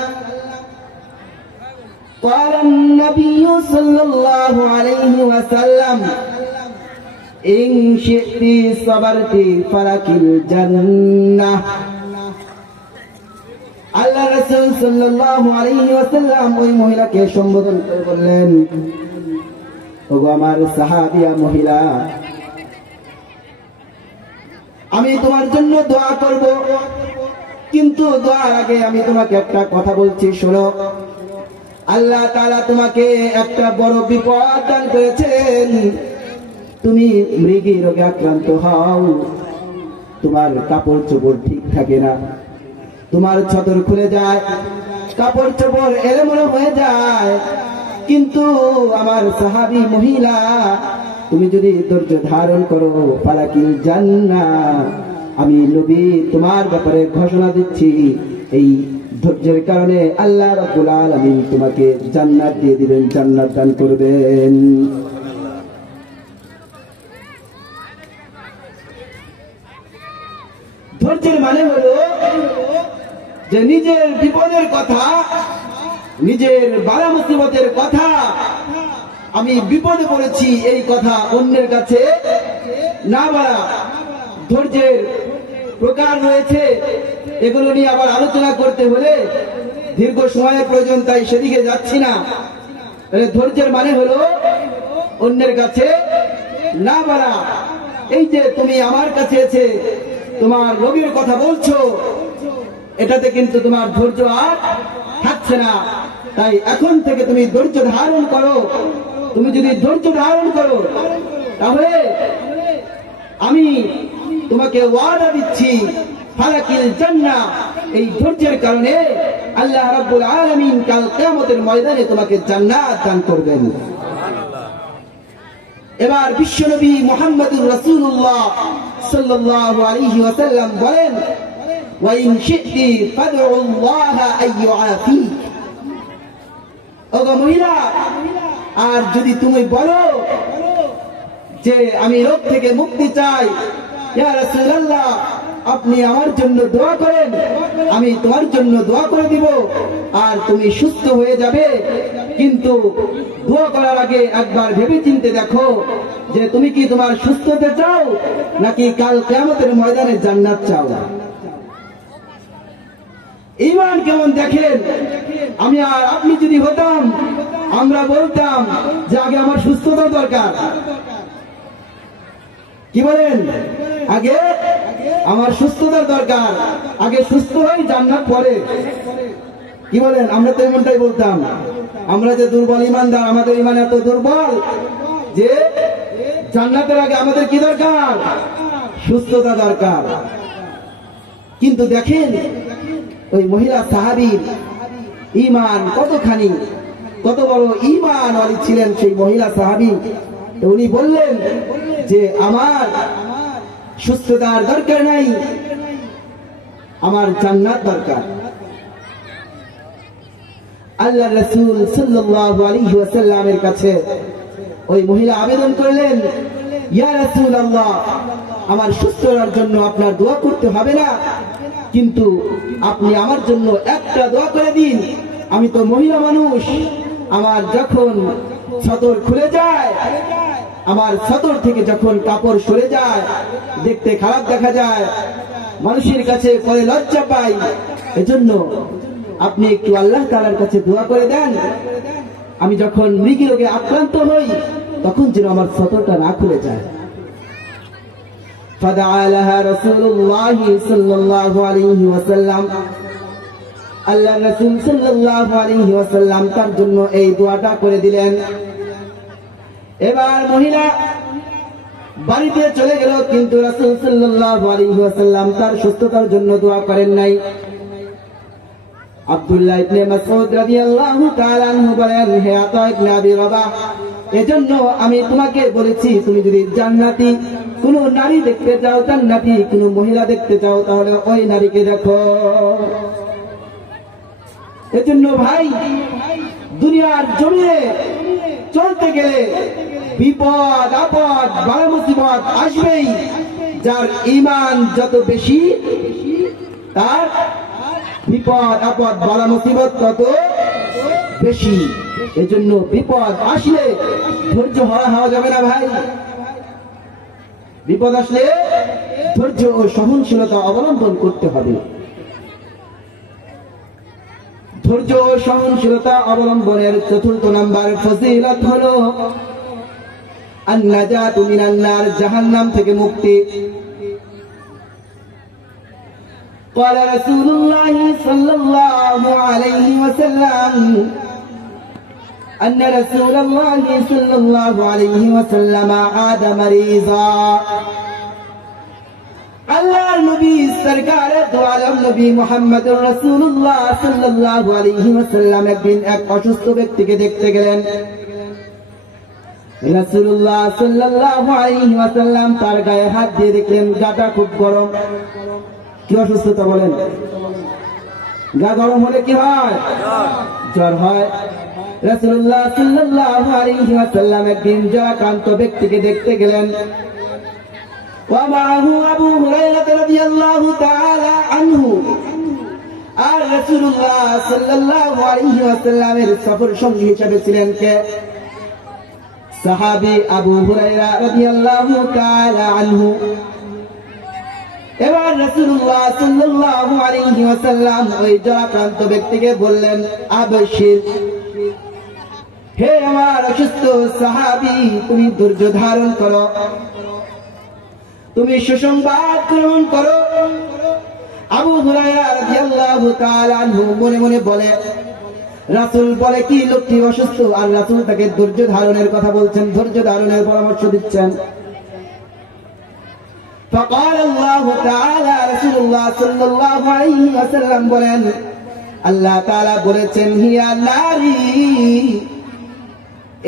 قال النبي صلى الله عليه وسلم إن شئت صبرت فلك الجنة। আল্লাহ রাসূল সাল্লাল্লাহু আলাইহি ওয়াসাল্লাম ওই মহিলাকে সম্বোধন করে বললেন, ওগো আমার সাহাবিয়া মহিলা, আমি তোমার জন্য দোয়া করব, কিন্তু দোয়ার আগে আমি তোমাকে একটা কথা বলছি, শোনো। আল্লাহ তাআলা তোমাকে একটা বড় বিপদ দান করেছেন। তুমি মৃগী রোগে আক্রান্ত হও, তোমার কাপড় চোপড় ঠিক থাকে না, তোমার ছতর খুলে যায়, কাপড় চোপড় এলোমেলো হয়ে যায়। কিন্তু আমার সাহাবী মহিলা, তুমি যদি ধৈর্য ধারণ করো, ফালাকিল জান্নাহ, আমি নবী তোমার ব্যাপারে ঘোষণা দিচ্ছি, এই ধৈর্যের কারণে আল্লাহ রাব্বুল আলামিন তোমাকে জান্নাত দিয়ে দিবেন, জান্নাত দান করবেন। ধৈর্যের মানে হলো যে নিজের বিপদের কথা, নিজের বালা মুসিবতের কথা, আমি বিপদে পড়েছি এই কথা অন্যের কাছে না বলা। ধৈর্যের প্রকার রয়েছে, এগুলো নিয়ে আবার আলোচনা করতে হলে দীর্ঘ সময়ের প্রয়োজন, তাই সেদিকে যাচ্ছি না। ধৈর্যের মানে হলো অন্যের কাছে না বলা। এই যে তুমি আমার কাছে এসে তোমার রোগের কথা বলছো, এটাতে কিন্তু তোমার ধৈর্য আর থাকছে না। তাই এখন থেকে তুমি ধৈর্য ধারণ করো। তুমি যদি ধৈর্য ধারণ করো, তাহলে আমি তোমাকে ওয়াদা দিচ্ছি, ফালাকিল জান্নাহ, এই ধৈর্যের কারণে আল্লাহ রাব্বুল আলামিন কাল কিয়ামতের ময়দানে তোমাকে জান্নাত দান করবেন। এবার বিশ্বনবী মুহাম্মদুর রাসূলুল্লাহ সাল্লাল্লাহু আলাইহি ওয়াসাল্লাম বলেন, ওয়া ইন শি'তি ফাদউল্লাহা আইয়ুআফিক। ওগো মহিলা, আর যদি তুমি বলো যে আমি রোগ থেকে মুক্তি চাই, ইয়া রাসূলুল্লাহ, আপনি আমার জন্য দোয়া করেন, আমি তোমার জন্য দোয়া করে দিব, আর তুমি সুস্থ হয়ে যাবে। কিন্তু দোয়া করার আগে একবার ভেবে চিন্তে দেখো যে তুমি কি তোমার সুস্থতা চাও, নাকি কাল কিয়ামতের ময়দানে জান্নাত চাও। ঈমান কেমন দেখেন। আমি আর আপনি যদি হতাম, আমরা বলতাম যে আগে আমার সুস্থতা দরকার, কি বলেন, আগে আমার সুস্থতার দরকার, আগে সুস্থ হই জান্নাত পরে। কি বলেন? আমরা তো এমনটাই বলতাম। আমরা যে দুর্বল ইমানদার, আমাদের ইমান এত দুর্বল যে জান্নাতের আগে আমাদের কি দরকার? সুস্থতা দরকার। কিন্তু দেখেন ওই মহিলা সাহাবীর ঈমান কতখানি, কত বড় ঈমান ওয়ালি ছিলেন সেই মহিলা সাহাবী। উনি বললেন যে আমার সুস্থতার দরকার নাই, আমার জান্নাত দরকার। আল্লাহ রাসূল সাল্লাল্লাহু আলাইহি ওয়াসাল্লামের কাছে ওই মহিলা আবেদন করলেন, ইয়া রাসূলুল্লাহ, আমার সুস্থ হওয়ার জন্য আপনার দোয়া করতে হবে না, কিন্তু আপনি আমার জন্য একটা দোয়া করে দিন। আমি তো মহিলা মানুষ, আমার যখন সতর খুলে যায়, আমার সতর থেকে যখন কাপড় সরে যায়, দেখতে খারাপ দেখা যায়, মানুষের কাছে পরে লজ্জা পাই, এজন্য আপনি একটু আল্লাহ তাআলার কাছে দোয়া করে দেন, আমি যখন মৃগী রোগে আক্রান্ত হই তখন যেন আমার সতরটা না খুলে যায়। ফাদআ লাহা রাসূলুল্লাহ সাল্লাল্লাহু আলাইহি ওয়াসাল্লাম, আল্লাহ রাসূল সাল্লাল্লাহু আলাইহি ওয়াসাল্লাম তার জন্য এই দোয়াটা করে দিলেন। এবার মহিলা বাড়িতে চলে গেল, কিন্তু রাসূল সাল্লাল্লাহু আলাইহি ওয়াসাল্লাম তার সুস্থতার জন্য দোয়া করেন নাই। আব্দুল্লাহ ইবনে মাসউদ রাদিয়াল্লাহু তাআলা আনহু বলেন, হে আতা ইবনে আবি রাবাহ, এজন্য আমি তোমাকে বলেছি, তুমি যদি জান্নাতি কোন নারী দেখতে চাও, জান্নাতি কোন মহিলা দেখতে চাও, তাহলে ওই নারীকে দেখো। এজন্য ভাই, দুনিয়ার জমিনে চলতে গেলে বিপদ আপদ বালা মুসিবত আসবেই। যার ঈমান যত বেশি, তার বিপদ আপদ বালা মুসিবত তত বেশি। এজন্য বিপদ আসলে ধৈর্য হারা যাবে না ভাই। বিপদ আসলে ধৈর্য ও সহনশীলতা অবলম্বন করতে হবে। ধৈর্য ও সহনশীলতা অবলম্বনের চতুর্থ নাম্বার ফজিলত হলো আন-নাজাতু মিনান নার, জাহান্নাম থেকে মুক্তি। قال رسول الله صلى الله عليه وسلم أن رسول الله صلى الله عليه وسلم عاد مريضا। আল্লাহর নবী সরকার দু আলম নবী মুহাম্মদুর রাসূলুল্লাহ সাল্লাল্লাহু আলাইহি ওয়াসাল্লাম একদিন এক অসুস্থ ব্যক্তিকে দেখতে গেলেন। রাসূলুল্লাহ সাল্লাল্লাহু আলাইহি ওয়াসাল্লাম তার গায়ে হাত দিয়ে দেখলেন গাটা খুব গরম। কি অসুস্থতা বলেন? গা গরম হলে কি হয়? জ্বর হয়। রাসূলুল্লাহ সাল্লাল্লাহু আলাইহি ওয়াসাল্লাম একদিন জ্বরাক্রান্ত ব্যক্তিকে দেখতে গেলেন। ومعه أبو هريرة رضي الله تعالى عنه। আর রাসূলুল্লাহ সাল্লাল্লাহু আলাইহি ওয়াসাল্লামের সফর সঙ্গী হিসেবে ছিলেন কে? সাহাবী আবু হুরায়রা রাদিয়াল্লাহু তাআলা আনহু। এবার রাসূলুল্লাহ সাল্লাল্লাহু আলাইহি ওয়াসাল্লাম ওই জ্বরাক্রান্ত ব্যক্তিকে বললেন, আবশির, হে আমার অসুস্থ সাহাবী, তুমি ধৈর্য ধারণ করো, তুমি সুসংবাদ গ্রহণ করো। আবু হুরায়রা রাদিয়াল্লাহু তাআলা আনহু মনে মনে বলে, রাসূল বলে কি লোকটি অসুস্থ, আর রাসূল তাকে ধৈর্য ধারণের কথা বলছেন, ধৈর্য ধারণের পরামর্শ দিচ্ছেন। فقال الله تعالى, রাসূলুল্লাহ সাল্লাল্লাহু আলাইহি ওয়াসাল্লাম বলেন, আল্লাহ তাআলা বলেছেন, হিয়া নারী,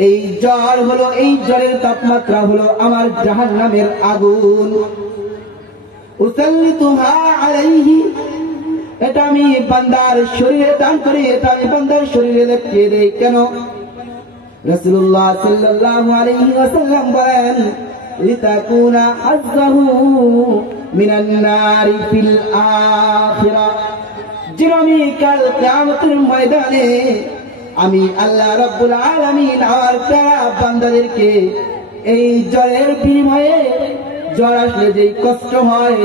এই জ্বর হলো, এই জ্বরের তাপমাত্রা হলো আমার জাহান্নামের আগুন। উসাল্লিতুহা আলাইহি, এটা আমি বান্দার শরীরে দান করি, এটা আমি বান্দার শরীরে লেপিয়ে দেই। কেন? রাসূলুল্লাহ সাল্লাল্লাহু আলাইহি ওয়াসাল্লাম বলেন, লিতাকুনা হাজ্জাহু মিনান নারি ফিল আখিরা, যেন আমি কাল কিয়ামতের ময়দানে আমি আল্লাহ রাব্বুল আলামিন আর প্যারা বান্দাদেরকে এই জ্বরের বিনিময়ে, জ্বর আসলে যেই কষ্ট হয়,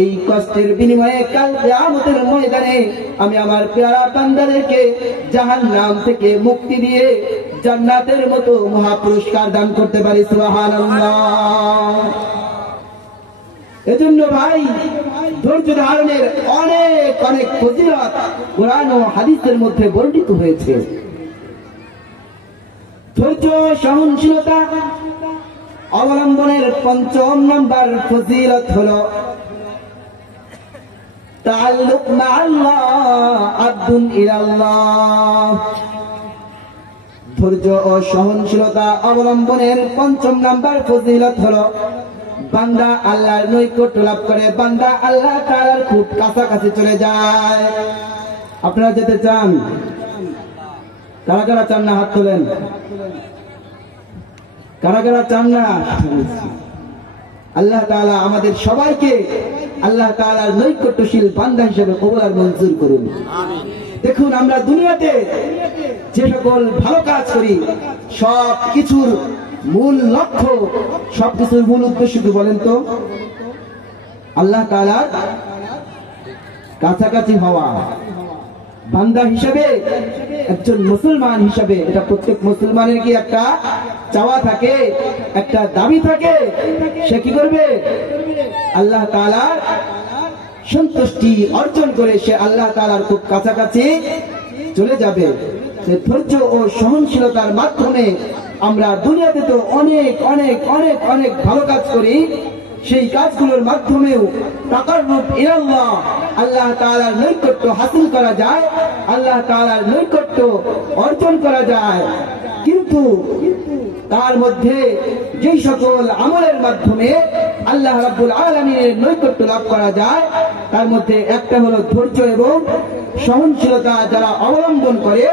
এই কষ্টের বিনিময়ে কাল কিয়ামতের ময়দানে আমি আমার প্যারা বান্দাদেরকে জাহান্নাম থেকে মুক্তি দিয়ে জান্নাতের মতো মহা পুরস্কার দান করতে পারি। সুবহানাল্লাহ। এজন্য ভাই ধৈর্য ধারণের অনেক অনেক ফজিলত কোরআন ও হাদিসের মধ্যে বর্ণিত হয়েছে। ধৈর্য সহনশীলতা অবলম্বনের ৫ম নম্বর ফজিলত হলো তাআল্লুক মা'আল্লাহ আবদুন ইলাল্লাহ। ধৈর্য ও সহনশীলতা অবলম্বনের ৫ম নম্বর ফজিলত হলো বান্দা আল্লাহর নৈকট্য লাভ করে, বান্দা আল্লাহ তাআলার খুব কাছাকাছি চলে যায়। আপনারা যেতে চান? কারা কারা চান না হাত তোলেন? কারা কারা চান না? আল্লাহ তাআলা আমাদের সবাইকে আল্লাহ তাআলার নৈকট্যশীল বান্দা হিসেবে কবুল আর মঞ্জুর করুন। দেখুন, আমরা দুনিয়াতে যে সকল ভালো কাজ করি সব কিছুর মূল লক্ষ্য, সবকিছুর মূল উদ্দেশ্য কি বলেন তো? আল্লাহ তাআলার কাছাকাছি হওয়া। বান্দা হিসাবে, একজন মুসলমান হিসাবে, এটা প্রত্যেক মুসলমানের কি একটা চাওয়া থাকে, একটা দাবি থাকে। সে কি করবে? আল্লাহ তাআলার সন্তুষ্টি অর্জন করে সে আল্লাহ তাআলার খুব কাছাকাছি চলে যাবে। ধৈর্য ও সহনশীলতার মাধ্যমে আমরা দুনিয়াতে তো অনেক অনেক অনেক অনেক ভালো কাজ করি, সেই কাজগুলোর মাধ্যমেও তাকাররুব ইলাল্লাহ, আল্লাহ তাআলার নৈকট্য হাসিল করা যায়, আল্লাহ তাআলার নৈকট্য অর্জন করা যায়। কিন্তু তার মধ্যে যেই সকল আমলের মাধ্যমে আল্লাহ রাব্বুল আলামিনের নৈকট্য লাভ করা যায় তার মধ্যে একটা হলো ধৈর্য এবং সহনশীলতা। যারা অবলম্বন করে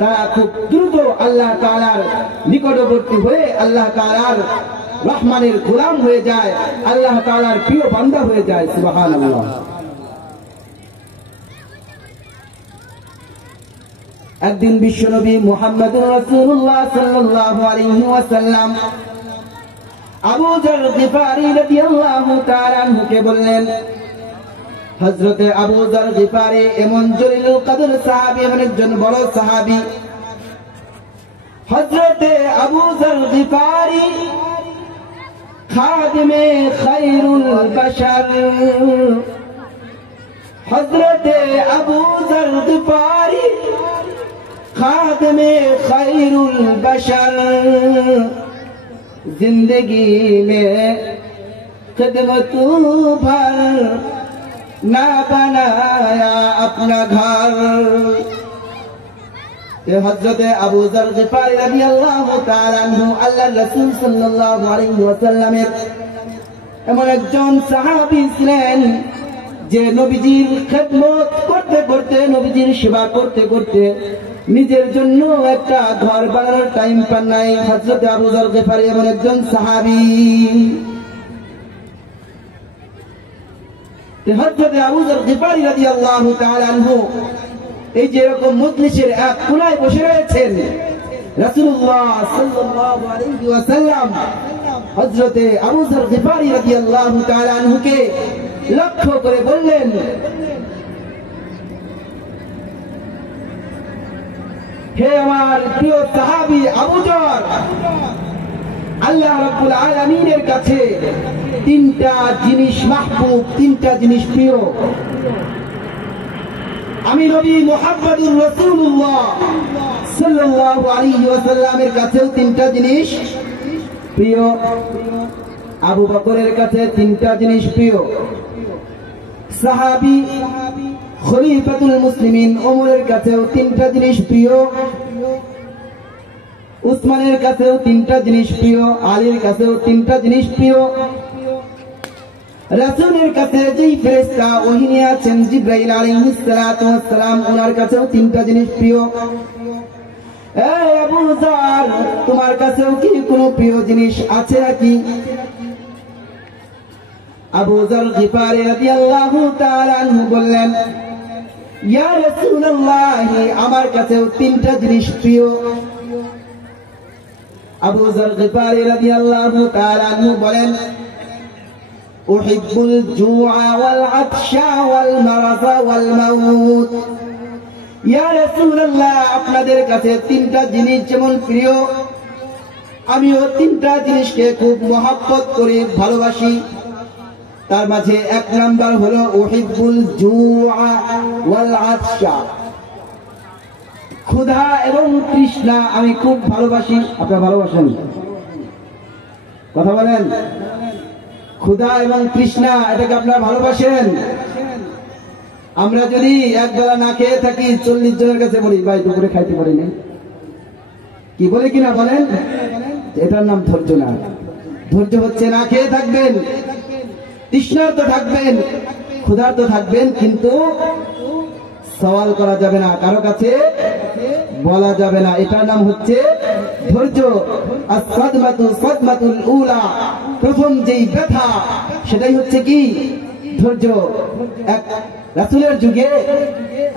তারা খুব দ্রুত আল্লাহ তাআলার নিকটবর্তী হয়ে আল্লাহ তাআলার রহমানের গোলাম হয়ে যায়, আল্লাহ তাআলার প্রিয় বান্দা হয়ে যায়। সুবহানাল্লাহ। একদিন বিশ্বনবী মুহাম্মদুর রাসূলুল্লাহ সাল্লাল্লাহু আলাইহি ওয়াসাল্লাম আবু যর গিফারি রাদিয়াল্লাহু তাআলা আনহুকে বললেন, হযরতে আবু যর গিফারি এমন জলিলুল কদর সাহাবী, এমন একজন বড় সাহাবী। হযরতে আবু যর গিফারি খাদিমে খায়রুল বাশার। হযরতে আবু যর গিফারি खादिमे खैरुल बशर, जिंदगी में खिदमत भर ना बनाया अपना घर। हजरत अबू जर गिफारी রাদিয়াল্লাহু তাআলা আনহু আল্লাহর রাসূল সাল্লাল্লাহু আলাইহি ওয়াসাল্লামের এমন একজন সাহাবী ছিলেন যে নবীজির খেদমত করতে করতে, নবীজির সেবা করতে করতে নিজের জন্য একটা ঘর বানানোর টাইম পান নাই। হযরত আবু যর গিফারি এমন একজন সাহাবী। হযরত আবু যর গিফারি রাদিয়াল্লাহু তাআলা আনহু এই যে এরকম মজলিসের এক কোণায় বসে রয়েছেন, রাসূলুল্লাহ সাল্লাল্লাহু আলাইহি ওয়াসাল্লাম হযরত আবু যর গিফারি রাদিয়াল্লাহু তাআলা আনহুকে লক্ষ্য করে বললেন, হে আমার প্রিয় সাহাবী আবু যর, আল্লাহ রাব্বুল আলামিনের কাছে তিনটা জিনিস মাহবুব, তিনটা জিনিস প্রিয়। আমি নবী মুহাম্মদুর রাসূলুল্লাহ সাল্লাল্লাহু আলাইহি ওয়াসাল্লামের কাছেও তিনটা জিনিস প্রিয়, আবু বকরের কাছে তিনটা জিনিস প্রিয়, সাহাবী খলিফাতুল মুসলিমিন ওমরের কাছেও তিনটা জিনিস প্রিয়, উসমানের কাছেও তিনটা জিনিস প্রিয়, আলীর কাছেও তিনটা জিনিস প্রিয়। রাসূলের কাছে যেই ফেরেশতা ওহী নিয়ে আছেন জিবরাইল আলাইহিস সালাতু ওয়াস সালাম, ওনার কাছেও তিনটা জিনিস প্রিয়। এই আবু যর, তোমার কাছেও কি কোনো প্রিয় জিনিস আছে নাকি? আবু যর গিফারি রাদিয়াল্লাহু তাআলা আনহু বললেন, ইয়া রাসূলুল্লাহ, আমার কাছেও তিনটা জিনিস প্রিয়। আবু যর গিফারি রাদিয়াল্লাহু তাআলা আনহু বলেন, উহিব্বুল জুআ ওয়াল আতশা ওয়াল মারাযা ওয়াল মাউত। ইয়া রাসূলুল্লাহ, আপনাদের কাছে তিনটা জিনিস যেমন প্রিয়, আমিও তিনটা জিনিসকে খুব মহব্বত করি, ভালোবাসি। তার মাঝে এক নাম্বার হলো উহিব্বুল জুআ ওয়াল আতশা, ক্ষুধা এবং তৃষ্ণা আমি খুব ভালোবাসি। আপনারা ভালোবাসেন? কথা বলেন। ক্ষুধা এবং তৃষ্ণা এটাকে আপনারা ভালোবাসেন? আমরা যদি একবেলা না খেয়ে থাকি 40 জনের কাছে বলি ভাই দুপুরে খাইতে পারিনি, কি বলে কিনা বলেন? এটার নাম ধৈর্য না। ধৈর্য হচ্ছে না খেয়ে থাকবেন, তৃষ্ণার্ত থাকবেন, ক্ষুধার্ত থাকবেন, কিন্তু সওয়াল করা যাবে না, কারো কাছে বলা যাবে না। এটার নাম হচ্ছে ধৈর্য। সাদমাতুল উলা, প্রথম যেই ব্যথা সেটাই হচ্ছে কি? ধৈর্য। এক রাসূলের যুগে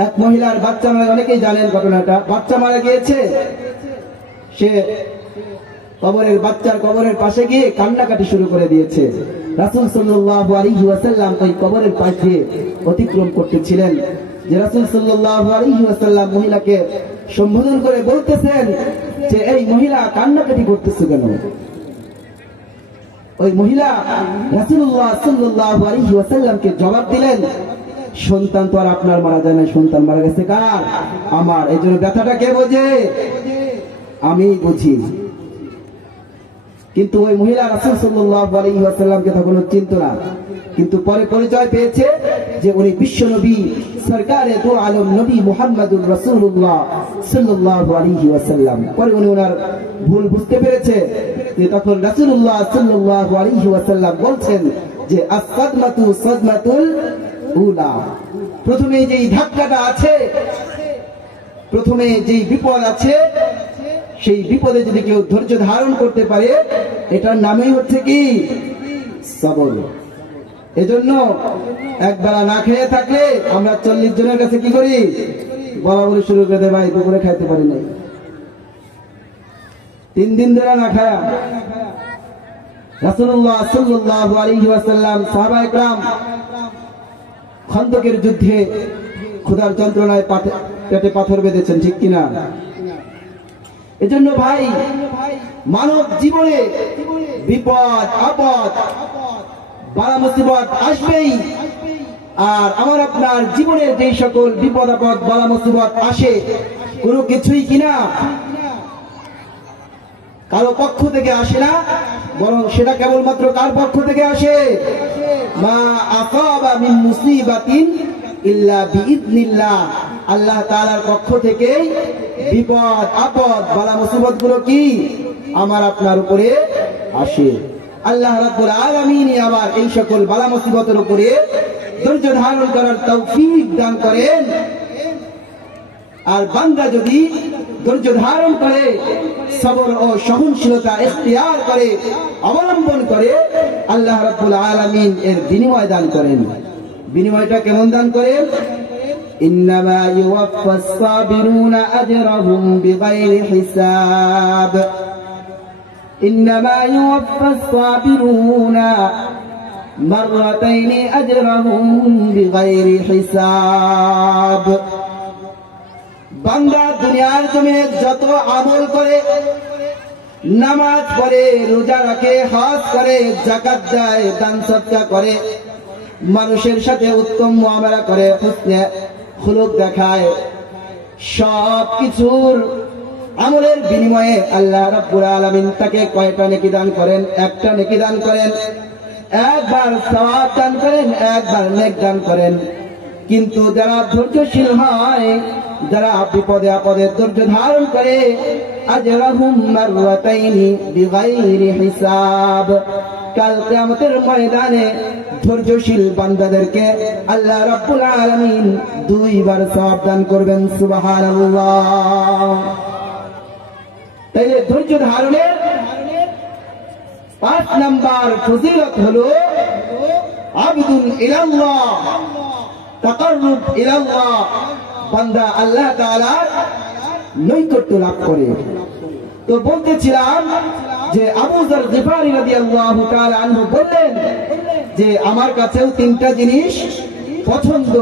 এক মহিলার বাচ্চা মারা, অনেকেই জানেন ঘটনাটা, বাচ্চা মারা গিয়েছে। সে কবরের পাশে গিয়ে কান্নাকাটি শুরু করে দিয়েছে। রাসূল সাল্লাল্লাহু আলাইহি ওয়াসাল্লাম ওই কবরের পাশ দিয়ে অতিক্রম করতেছিলেন, যে রাসূল সাল্লাল্লাহু আলাইহি ওয়াসাল্লাম মহিলাকে সম্বোধন করে বলতেছেন যে এই মহিলা কান্নাকাটি করতেছে কেন? ওই মহিলা রাসূলুল্লাহ সাল্লাল্লাহু আলাইহি ওয়াসাল্লামকে জবাব দিলেন, সন্তান তো আর আপনার মারা যায় না, সন্তান মারা গেছে কার? আমার। এই জন্য ব্যথাটা কে বোঝে? আমি বুঝি। কিন্তু ওই মহিলা রাসূল সাল্লাল্লাহু আলাইহি ওয়াসাল্লামকে তখন চিনত না, কিন্তু পরে পরিচয় পেয়েছে যে উনি বিশ্ব নবী সরকারে দু আলম নবী মুহাম্মদুর রাসূলুল্লাহ সাল্লাল্লাহু আলাইহি ওয়াসাল্লাম। পরে উনি ওনার ভুল বুঝতে পেরেছে, যে তখন রাসূলুল্লাহ সাল্লাল্লাহু আলাইহি ওয়াসাল্লাম বলছেন যে আস-সাদমাতু সাদমাতুল উলা, প্রথমে যেই ধাক্কাটা আছে, প্রথমে যেই বিপদ আছে, সেই বিপদে যদি কেউ ধৈর্য ধারণ করতে পারে এটার নামই হচ্ছে কি? সবর। এজন্য একবেলা না খেয়ে থাকলে আমরা 40 জনের কাছে কি করি? বলা বলি শুরু করে দেয়, ভাই দুপুরে খাইতে পারি নাই, 3 দিন ধরে না খায়া। রাসূলুল্লাহ সাল্লাল্লাহু আলাইহি ওয়াসাল্লাম সাহাবায়ে কেরাম খন্দকের যুদ্ধে ক্ষুধার যন্ত্রণায় পেটে পাথর বেঁধেছেন, ঠিক কিনা? এজন্য ভাই মানব জীবনে বিপদ আপদ বালা মুসিবত আসবেই। আর আমার আপনার জীবনের যেই সকল বিপদ আপদ বালা মুসিবত আসে, কোনো কিছুই কিনা কারো পক্ষ থেকে আসে না, বরং সেটা কেবলমাত্র কার পক্ষ থেকে আসে? মা আসাবা মিন মুসিবাতিন ইল্লা বিইذনিল্লাহ, আল্লাহ তাআলার পক্ষ থেকেই বিপদ আপদ বালা মুসিবত গুলো কি আমার আপনার উপরে আসে। আল্লাহ রাব্বুল আলামিন আবার এই সকল বালা মুসিবতের উপরে ধৈর্য ধারণ করার তৌফিক দান করেন। আর বান্দা যদি ধৈর্য ধারণ করে, সবর ও সহনশীলতা ইখতিয়ার করে, অবলম্বন করে, আল্লাহ রাব্বুল আলামিন এর বিনিময় দান করেন। বিনিময়টা কেমন দান করেন? ইন্নামা ইউওয়াফাস সাবিরুনা আজরাহুম বিগাইরি হিসাব। ইন্নামা ইউওয়াফাস সাবিরুনা মাররাতাইনি আজরাহুম বিগাইরি হিসাব। বান্দা দুনিয়ার জমিনে যত আমল করে, নামাজ পড়ে, রোজা রাখে, হজ করে, যাকাত দেয়, দান সদকা করে, মানুষের সাথে উত্তম মুআমালা করে, হুসনে খুলুক দেখায়, সব কিছুর আমলের বিনিময়ে আল্লাহ রাব্বুল আলামিন তাকে কয়টা নেকি দান করেন? একটা নেকি দান করেন, একবার সওয়াব দান করেন, একবার নেক দান করেন। কিন্তু যারা ধৈর্যশীল হয়, যারা বিপদে আপদে ধৈর্য ধারণ করে, আজরাহুম মাররাতাইনি বিগাইরি হিসাব, কাল কিয়ামতের ময়দানে ধৈর্যশীল বান্দাদেরকে আল্লাহ রাব্বুল আলামিন 2 বার সওয়াব দান করবেন। সুবহানাল্লাহ। তাইলে ধৈর্য ধারণের 5 নাম্বার ফজিলত হলো আবদুল ইলাল্লাহ, তাকাররুব ইলাল্লাহ, বান্দা আল্লাহ তাআলার নৈকট্য লাভ করে। তো বলতেছিলাম যে আবু যর গিফারি রাদিয়াল্লাহু তাআলা আনহু বললেন যে আমার কাছেও 3টা জিনিস পছন্দ,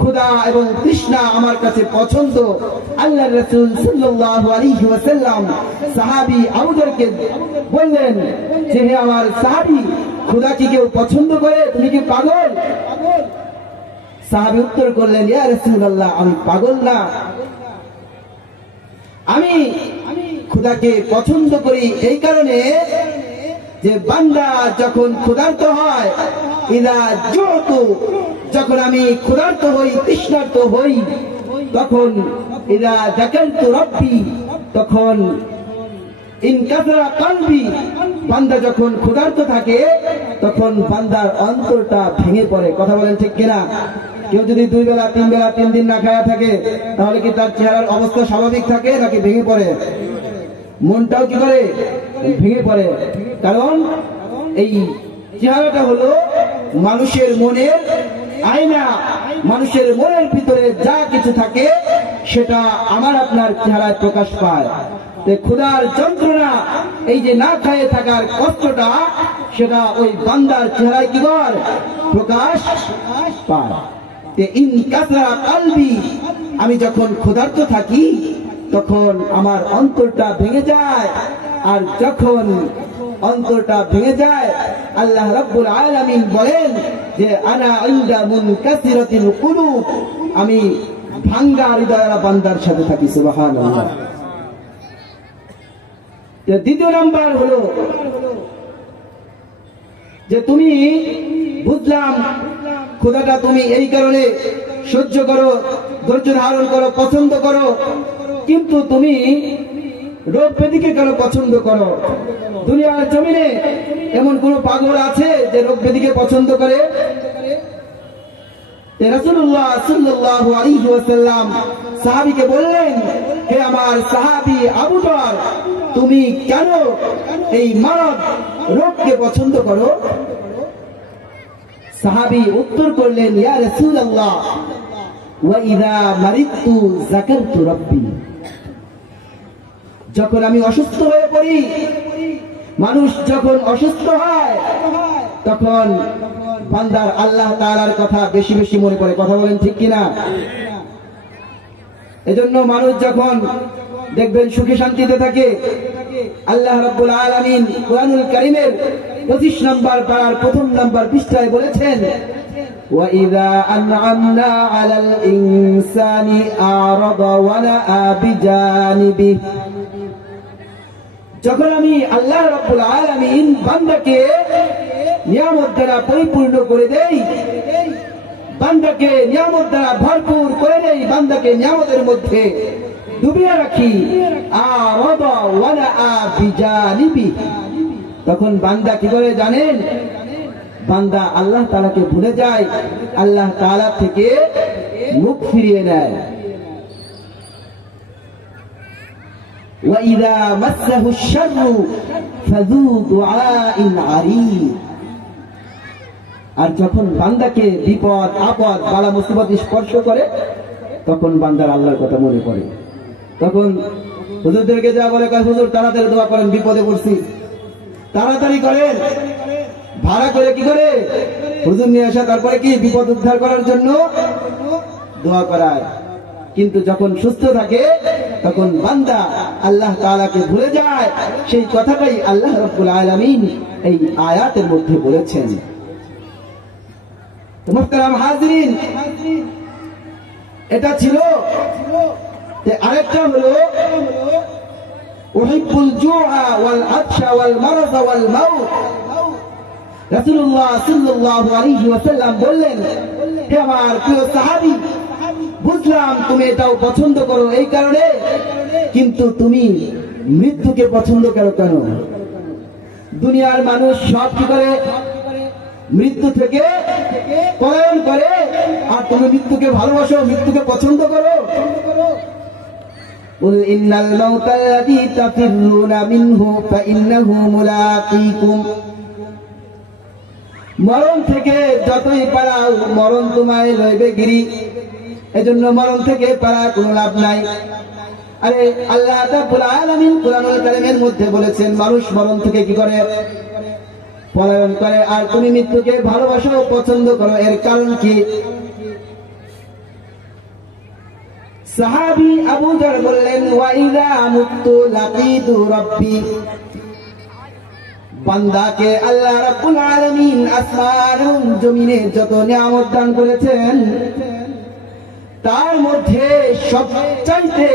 ক্ষুধা এবং তৃষ্ণা আমার কাছে পছন্দ। আল্লাহর রাসূল সাল্লাল্লাহু আলাইহি ওয়াসাল্লাম সাহাবী আবু যরকে বললেন যে হে আমার সাহাবী, ক্ষুধা কি কেউ পছন্দ করে? তুমি কি পাগল? সাহাবী উত্তর করলেন, ইয়া রাসূলুল্লাহ, আমি পাগল না, আমি ক্ষুধাকে পছন্দ করি এই কারণে যে বান্দা যখন ক্ষুধার্ত হয়, ইদা জুতু, যখন আমি ক্ষুধার্ত হই, তৃষ্ণার্ত হই, তখন ইদা যাকারতু রাব্বি, তখন ইনকাসরা কলবি, বান্দা যখন ক্ষুধার্ত থাকে তখন বান্দার অন্তরটা ভেঙে পড়ে। কথা বলেন ঠিক কিনা? কেউ যদি 2 বেলা 3 বেলা 3 দিন না খাওয়া থাকে তাহলে কি তার চেহারার অবস্থা স্বাভাবিক থাকে নাকি ভেঙে পড়ে? মনটাও কি করে? ভেঙে পড়ে। কারণ এই চেহারাটা হলো মানুষের মনের আয়না। মানুষের মনের ভিতরে যা কিছু থাকে সেটা আমার আপনার চেহারায় প্রকাশ পায়। ক্ষুধার যন্ত্রণা, এই যে না খেয়ে থাকার কষ্টটা, সেটা ওই বান্দার চেহারায় কি করে? প্রকাশ পায়। ইনকাসরা কলবি, আমি যখন ক্ষুধার্ত থাকি তখন আমার অন্তরটা ভেঙে যায়। আর যখন অন্তরটা ভেঙে যায়, আল্লাহ রাব্বুল আলামিন বলেন যে আনা ইনদা মুনকাসিরাতিল কুলুব, আমি ভাঙ্গা হৃদয়ের বান্দার সাথে থাকি। সুবহানাল্লাহ। দ্বিতীয় নাম্বার হলো যে তুমি বুঝলাম ক্ষুধাটা তুমি এই কারণে সহ্য করো, ধৈর্য ধারণ করো, পছন্দ করো, কিন্তু তুমি রোগ ব্যাধিকে কেন পছন্দ করো? দুনিয়ার জমিনে এমন কোন পাগল আছে যে রোগ ব্যাধিকে পছন্দ করে? রাসূলুল্লাহ সাল্লাল্লাহু আলাইহি ওয়াসাল্লাম সাহাবীকে বললেন, হে আমার সাহাবী আবু যর, তুমি কেন এই মানব রোগকে পছন্দ করো? সাহাবী উত্তর করলেন, ইয়া রাসূলুল্লাহ, ওয়া ইযা মারিদতু যাকারতু রাব্বি, যখন আমি অসুস্থ হয়ে পড়ি, মানুষ যখন অসুস্থ হয় তখন বান্দার আল্লাহ তাআলার কথা বেশি বেশি মনে পড়ে। কথা বলেন ঠিক কিনা? এজন্য মানুষ যখন দেখবেন সুখে শান্তিতে থাকে, আল্লাহ রাব্বুল আলামিন কুরআনুল কারীমের 25 নম্বর পারার 1 নম্বর পৃষ্ঠায় বলেছেন, ওয়া ইযা আন'আমনা 'আলাল ইনসানি আ'রাদা ওয়া নাআ বিজানিবি, যখন আমি আল্লাহ রাব্বুল আলামিন বান্দাকে নিয়ামত দ্বারা পরিপূর্ণ করে দেই, বান্দাকে নিয়ামত দ্বারা ভরপুর করে দেই, বান্দাকে নিয়ামতের মধ্যে ডুবিয়ে রাখি, আ'রাদা ওয়া নাআ বিজানিবি, তখন বান্দা কি করে জানেন? বান্দা আল্লাহ তাআলাকে ভুলে যায়, আল্লাহ তাআলা থেকে মুখ ফিরিয়ে নেয়। ওয়া ইযা মাসসাহু আশ-শাররু ফাযু দুআইন আরিদ, আর যখন বান্দাকে বিপদ আপদ বালা মুসিবত স্পর্শ করে তখন বান্দার আল্লাহর কথা মনে পড়ে। তখন হুজুরদেরকে যা বলে, হুজুর তাড়াতাড়ি দোয়া করেন, বিপদে পড়ছি, তাড়াতাড়ি করেন, ভাড়া করে কি করে হুজুর নিয়ে আসা, তারপরে কি বিপদ উদ্ধার করার জন্য দোয়া করায়। কিন্তু যখন সুস্থ থাকে তখন বান্দা আল্লাহ তাআলাকে ভুলে যায়। সেই কথাটাই আল্লাহ রাব্বুল আলামিন এই আয়াতের মধ্যে বলেছেন। মুহতারাম হাজিরিন, এটা ছিল। আরেকটা হলো উহিব্বুল জুআ ওয়াল আতশা ওয়াল মারাদ ওয়াল মাউত। রাসূলুল্লাহ সাল্লাল্লাহু আলাইহি ওয়াসাল্লাম বললেন, হে আমার প্রিয় সাহাবী, বুঝলাম তুমি এটাও পছন্দ করো এই কারণে, কিন্তু তুমি মৃত্যুকে পছন্দ করো কেন? দুনিয়ার মানুষ সব কি করে? মৃত্যু থেকে পলায়ন করে, আর তুমি মৃত্যুকে ভালোবাসো, মৃত্যুকে পছন্দ করো। কুল ইন্নাল মাউতাল্লাযী তাফিরুনা মিনহু ফাইন্নাহু মুলাকীকুম, মরণ থেকে যতই পালাও মরণ তোমায় লইবে গিরি, এজন্য মরণ থেকে পালা কোনো লাভ নাই। আরে আল্লাহ রাব্বুল আলামিন কুরআনুল কারীমের মধ্যে বলেছেন মানুষ মরণ থেকে কি করে? পলায়ন করে। আর তুমি মৃত্যুকে ভালোবাসো, পছন্দ করো, এর কারণ কি? সাহাবী আবু যর বললেন, ওয়া ইযা মুতু লাকিতু রাব্বি, বান্দাকে আল্লাহ রাব্বুল আলামিন আসমান এবং জমিনে যত নিয়ামত দান করেছেন তার মধ্যে সবচাইতে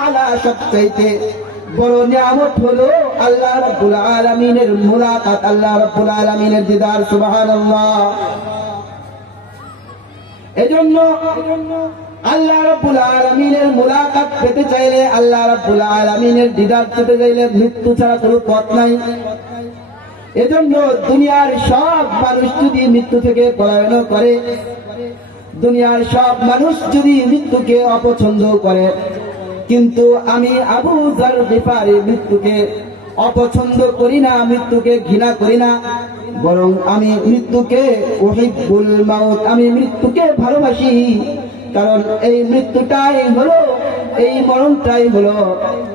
আলা, সবচাইতে বড় নিয়ামত হলো আল্লাহ রাব্বুল আলামিনের মুলাকাত, আল্লাহ রাব্বুল আলামিনের দিদার। সুবহানাল্লাহ। এজন্য আল্লাহ রাব্বুল আলামিনের মুলাকাত পেতে চাইলে, আল্লাহ রাব্বুল আলামিনের দিদার পেতে চাইলে মৃত্যু ছাড়া কোনো পথ নাই। এজন্য দুনিয়ার সব মানুষ যদি মৃত্যু থেকে পলায়ন করে, দুনিয়ার সব মানুষ যদি মৃত্যুকে অপছন্দ করে, কিন্তু আমি আবু যর গিফারী মৃত্যুকে অপছন্দ করি না, মৃত্যুকে ঘৃণা করি না, বরং আমি মৃত্যুকে উহিব্বুল মাউত, আমি মৃত্যুকে ভালোবাসি। কারণ এই মৃত্যুটাই হলো, এই মরণটাই হলো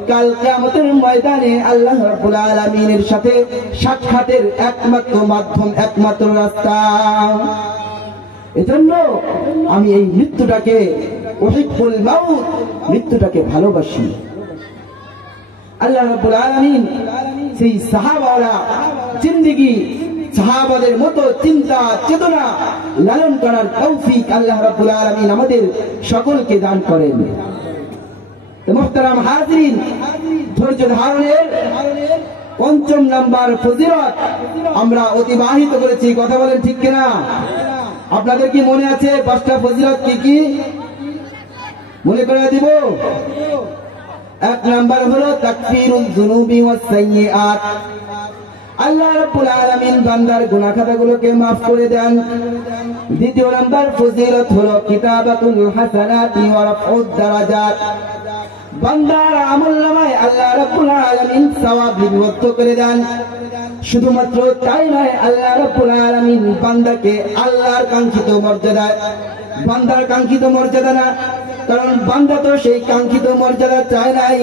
কাল কিয়ামতের ময়দানে আল্লাহ রাব্বুল আলামিনের সাথে সাক্ষাতের একমাত্র মাধ্যম, একমাত্র রাস্তা। এজন্য আমি এই মৃত্যুটাকে উহিব্বুল মাউত, মৃত্যুটাকে ভালোবাসি। আল্লাহ রাব্বুল আলামিন সেই সাহাবারা জিন্দেগি, সাহাবাদের মতো চিন্তা চেতনা লালন করার তৌফিক আল্লাহ রাব্বুল আলামিন আমাদের সকলকে দান করেন। মুহতারাম হাজিরিন, ধৈর্য ধারণের ৫ম নাম্বার ফজিলত আমরা অতিবাহিত করেছি। কথা বলেন ঠিক কিনা? আপনাদের কি মনে আছে ৫টা ফজিলত কি কি? মনে করে দিব। ১ নাম্বার হলো তাকফিরুল যুনুবি ওয়াস সাইয়্যাত, আল্লাহ রাব্বুল আলামিন বান্দার গুনাহ খাতাগুলোকে maaf করে দেন। ২য় নাম্বার ফজিলত হলো কিতাবাতুল হাসানাতি ওয়া রাফউদ দারাজাত, বান্দার আমলনামায় আল্লাহ রাব্বুল আলামিন সওয়াব লিপিবদ্ধ করে দেন। শুধুমাত্র তাই নয়, আল্লাহ রাব্বুল আলামিন বান্দাকে আল্লাহর কাঙ্ক্ষিত মর্যাদা, বান্দার কাঙ্ক্ষিত মর্যাদা না, কারণ বান্দা তো সেই কাঙ্ক্ষিত মর্যাদা চায় নাই।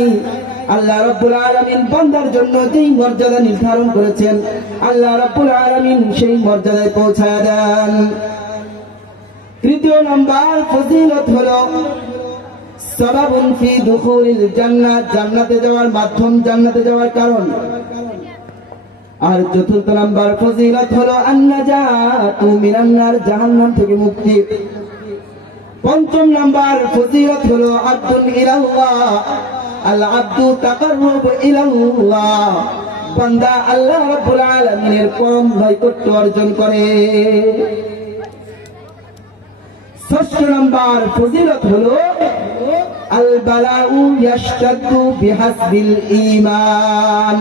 আল্লাহ রাব্বুল আলামিন বান্দার জন্য যেই মর্যাদা নির্ধারণ করেছেন, আল্লাহ রাব্বুল আলামিন সেই মর্যাদায় পৌঁছায় দেন। ৩য় নাম্বার ফজিলত হলো সাবাবুন ফি দুখুলিল জান্নাত, জান্নাতে যাওয়ার মাধ্যম, জান্নাতে যাওয়ার কারণ। আর ৪র্থ নাম্বার ফজিলত হলো আন-নাজাতু মিনান নার, জাহান্নাম থেকে মুক্তি। ৫ম নাম্বার ফজিলত হলো আব্দুন ইলাল্লাহ, আল আব্দু তাকাররুব ইলাল্লাহ, বান্দা আল্লাহ রাব্বুল আলামিনের পরম নৈকট্য অর্জন করে। ৬ষ্ঠ নাম্বার ফজিলত হলো আল বালাউ ইয়াশতাদ্দু বিহাসবিল ঈমান,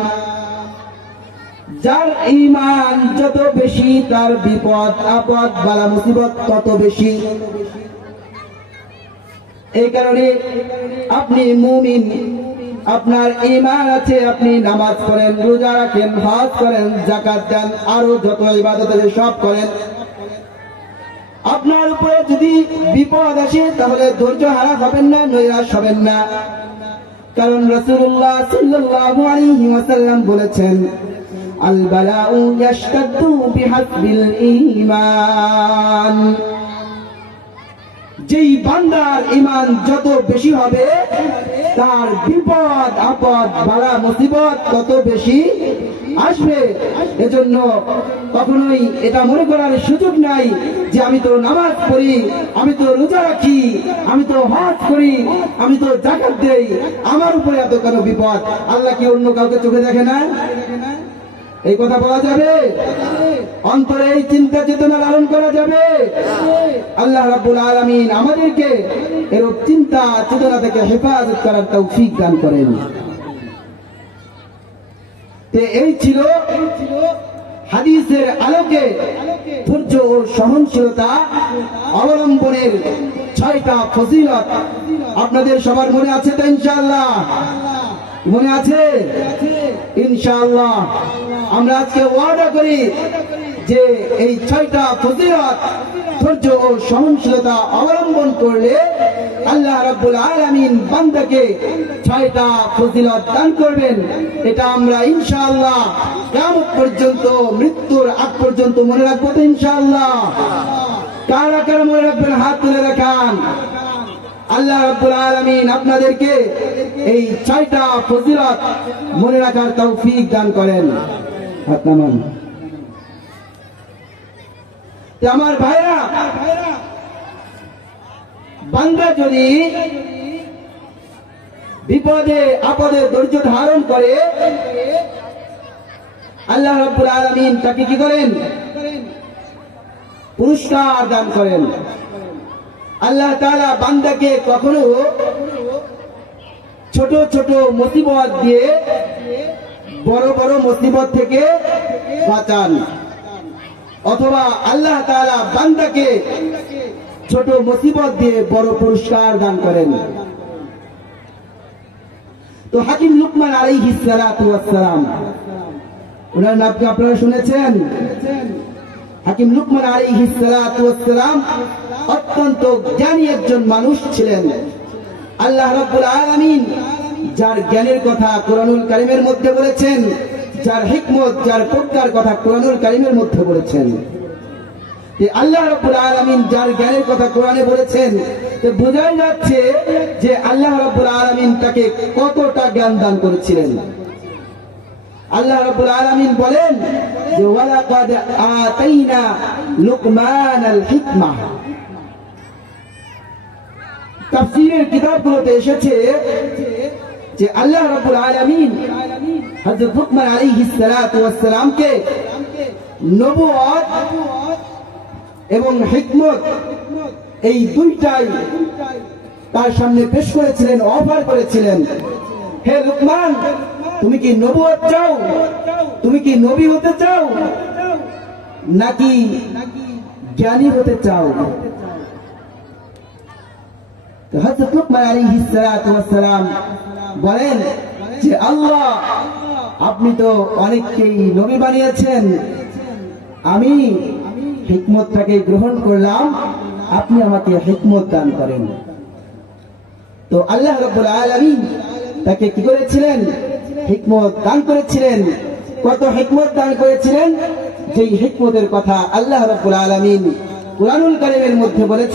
যার ঈমান যত বেশি তার বিপদ আপদ বালা মুসিবত তত বেশি। এই কারণে আপনি মুমিন, আপনার ঈমান আছে, আপনি নামাজ পড়েন, রোজা রাখেন, হজ করেন, যাকাত দেন, আরো যত ইবাদত আছে সব করেন, আপনার উপরে যদি বিপদ আসে তাহলে ধৈর্য হারা হবেন না, নৈরাশ হবেন না। কারণ রাসূলুল্লাহ সাল্লাল্লাহু আলাইহি ওয়াসাল্লাম বলেছেন, আল বালাউ ইয়াশতাদ্দু বিহাসবিল ঈমান, যেই বান্দার ঈমান যত বেশি হবে তার বিপদ আপদ বালা মুসিবত তত বেশি আসবে। এজন্য কখনোই এটা মনে করার সুযোগ নাই যে আমি তো নামাজ পড়ি, আমি তো রোজা রাখি, আমি তো হজ করি, আমি তো যাকাত দেই, আমার উপরে এত কেন বিপদ? আল্লাহ কি অন্য কাউকে চোখে দেখে না? এই কথা বলা যাবে? অন্তরে এই চিন্তা চেতনা লালন করা যাবে? আল্লাহ রাব্বুল আলামিন আমাদেরকে এরূপ চিন্তা চেতনা থেকে হেফাজত করার তৌফিক দান করেন। এই ছিল হাদিসের আলোকে ধৈর্য ও সহনশীলতা অবলম্বনের ৬টা ফজিলত। আপনাদের সবার মনে আছে তো ইনশাআল্লাহ? মনে আছে ইনশাআল্লাহ? আমরা আজকে ওয়াদা করি যে এই ৬টা ফজিলত ধৈর্য ও সহনশীলতা অবলম্বন করলে আল্লাহ রাব্বুল আলামিন বান্দাকে ৬টা ফজিলত দান করবেন। এটা আমরা ইনশাআল্লাহ কিয়ামত পর্যন্ত, মৃত্যুর আগ পর্যন্ত মনে রাখবো তো ইনশাআল্লাহ? কারা কারা মনে রাখবেন হাত তুলে দেখান। আল্লাহ রাব্বুল আলামিন আপনাদেরকে এই 6টা ফজিলত মনে রাখার তৌফিক দান করেন। আমার ভাইরা, বান্দা যদি বিপদে আপদে ধৈর্য ধারণ করে, আল্লাহ রাব্বুল আলামিন তাকে কি করেন? পুরস্কার দান করেন। আল্লাহ তাআলা বান্দাকে কখনো ছোট ছোট মুসিবত দিয়ে বড় বড় মুসিবত থেকে বাঁচান, অথবা আল্লাহ তাআলা বান্দাকে ছোট মুসিবত দিয়ে বড় পুরস্কার দান করেন। তো হাকিম লুকমান আলাইহিস সালাতু ওয়াস সালাম, ওনার নাম আপনারা শুনেছেন? হাকিম লুকমান আলাইহিস সালাতু ওয়াস সালাম অত্যন্ত জ্ঞানী একজন মানুষ ছিলেন। আল্লাহ রাব্বুল আলামিন যার জ্ঞানের কথা কোরআনুল কারীমের মধ্যে বলেছেন, যার হিকমত, যার প্রজ্ঞার কথা কোরআনুল কারীমের মধ্যে বলেছেন। আল্লাহ রাব্বুল আলামিন যার জ্ঞানের কথা কোরআনে বলেছেন, তো বোঝা যাচ্ছে যে আল্লাহ রাব্বুল আলামিন তাকে কতটা জ্ঞান দান করেছিলেন। আল্লাহ রাব্বুল আলামিন বলেন যে ওয়ালাকাদ আতাইনা লুকমানাল হিকমাহ। তাফসীরের কিতাবগুলোতে এসেছে যে আল্লাহ রাব্বুল আলামিন হযরত লুকমান আলাইহিস সালাতু ওয়াস সালামকে নবুয়ত এবং হিকমত এই দুইটাই তার সামনে পেশ করেছিলেন, অফার করেছিলেন। হে লুকমান, তুমি কি নবুয়ত চাও? তুমি কি নবী হতে চাও, নাকি জ্ঞানী হতে চাও? হযরত লুকমান আলাইহিস সালাতু ওয়াস সালাম বলেন যে আল্লাহ, আপনি তো অনেককেই নবী বানিয়েছেন, আমি হিকমতটাকে গ্রহণ করলাম, আপনি আমাকে হিকমত দান করেন। তো আল্লাহ রাব্বুল আলামিন তাকে কি করেছিলেন? হিকমত দান করেছিলেন। কত হিকমত দান করেছিলেন, যেই হিকমতের কথা আল্লাহ রাব্বুল আলামিন কুরআনুল কারীমের মধ্যে বলেছেন।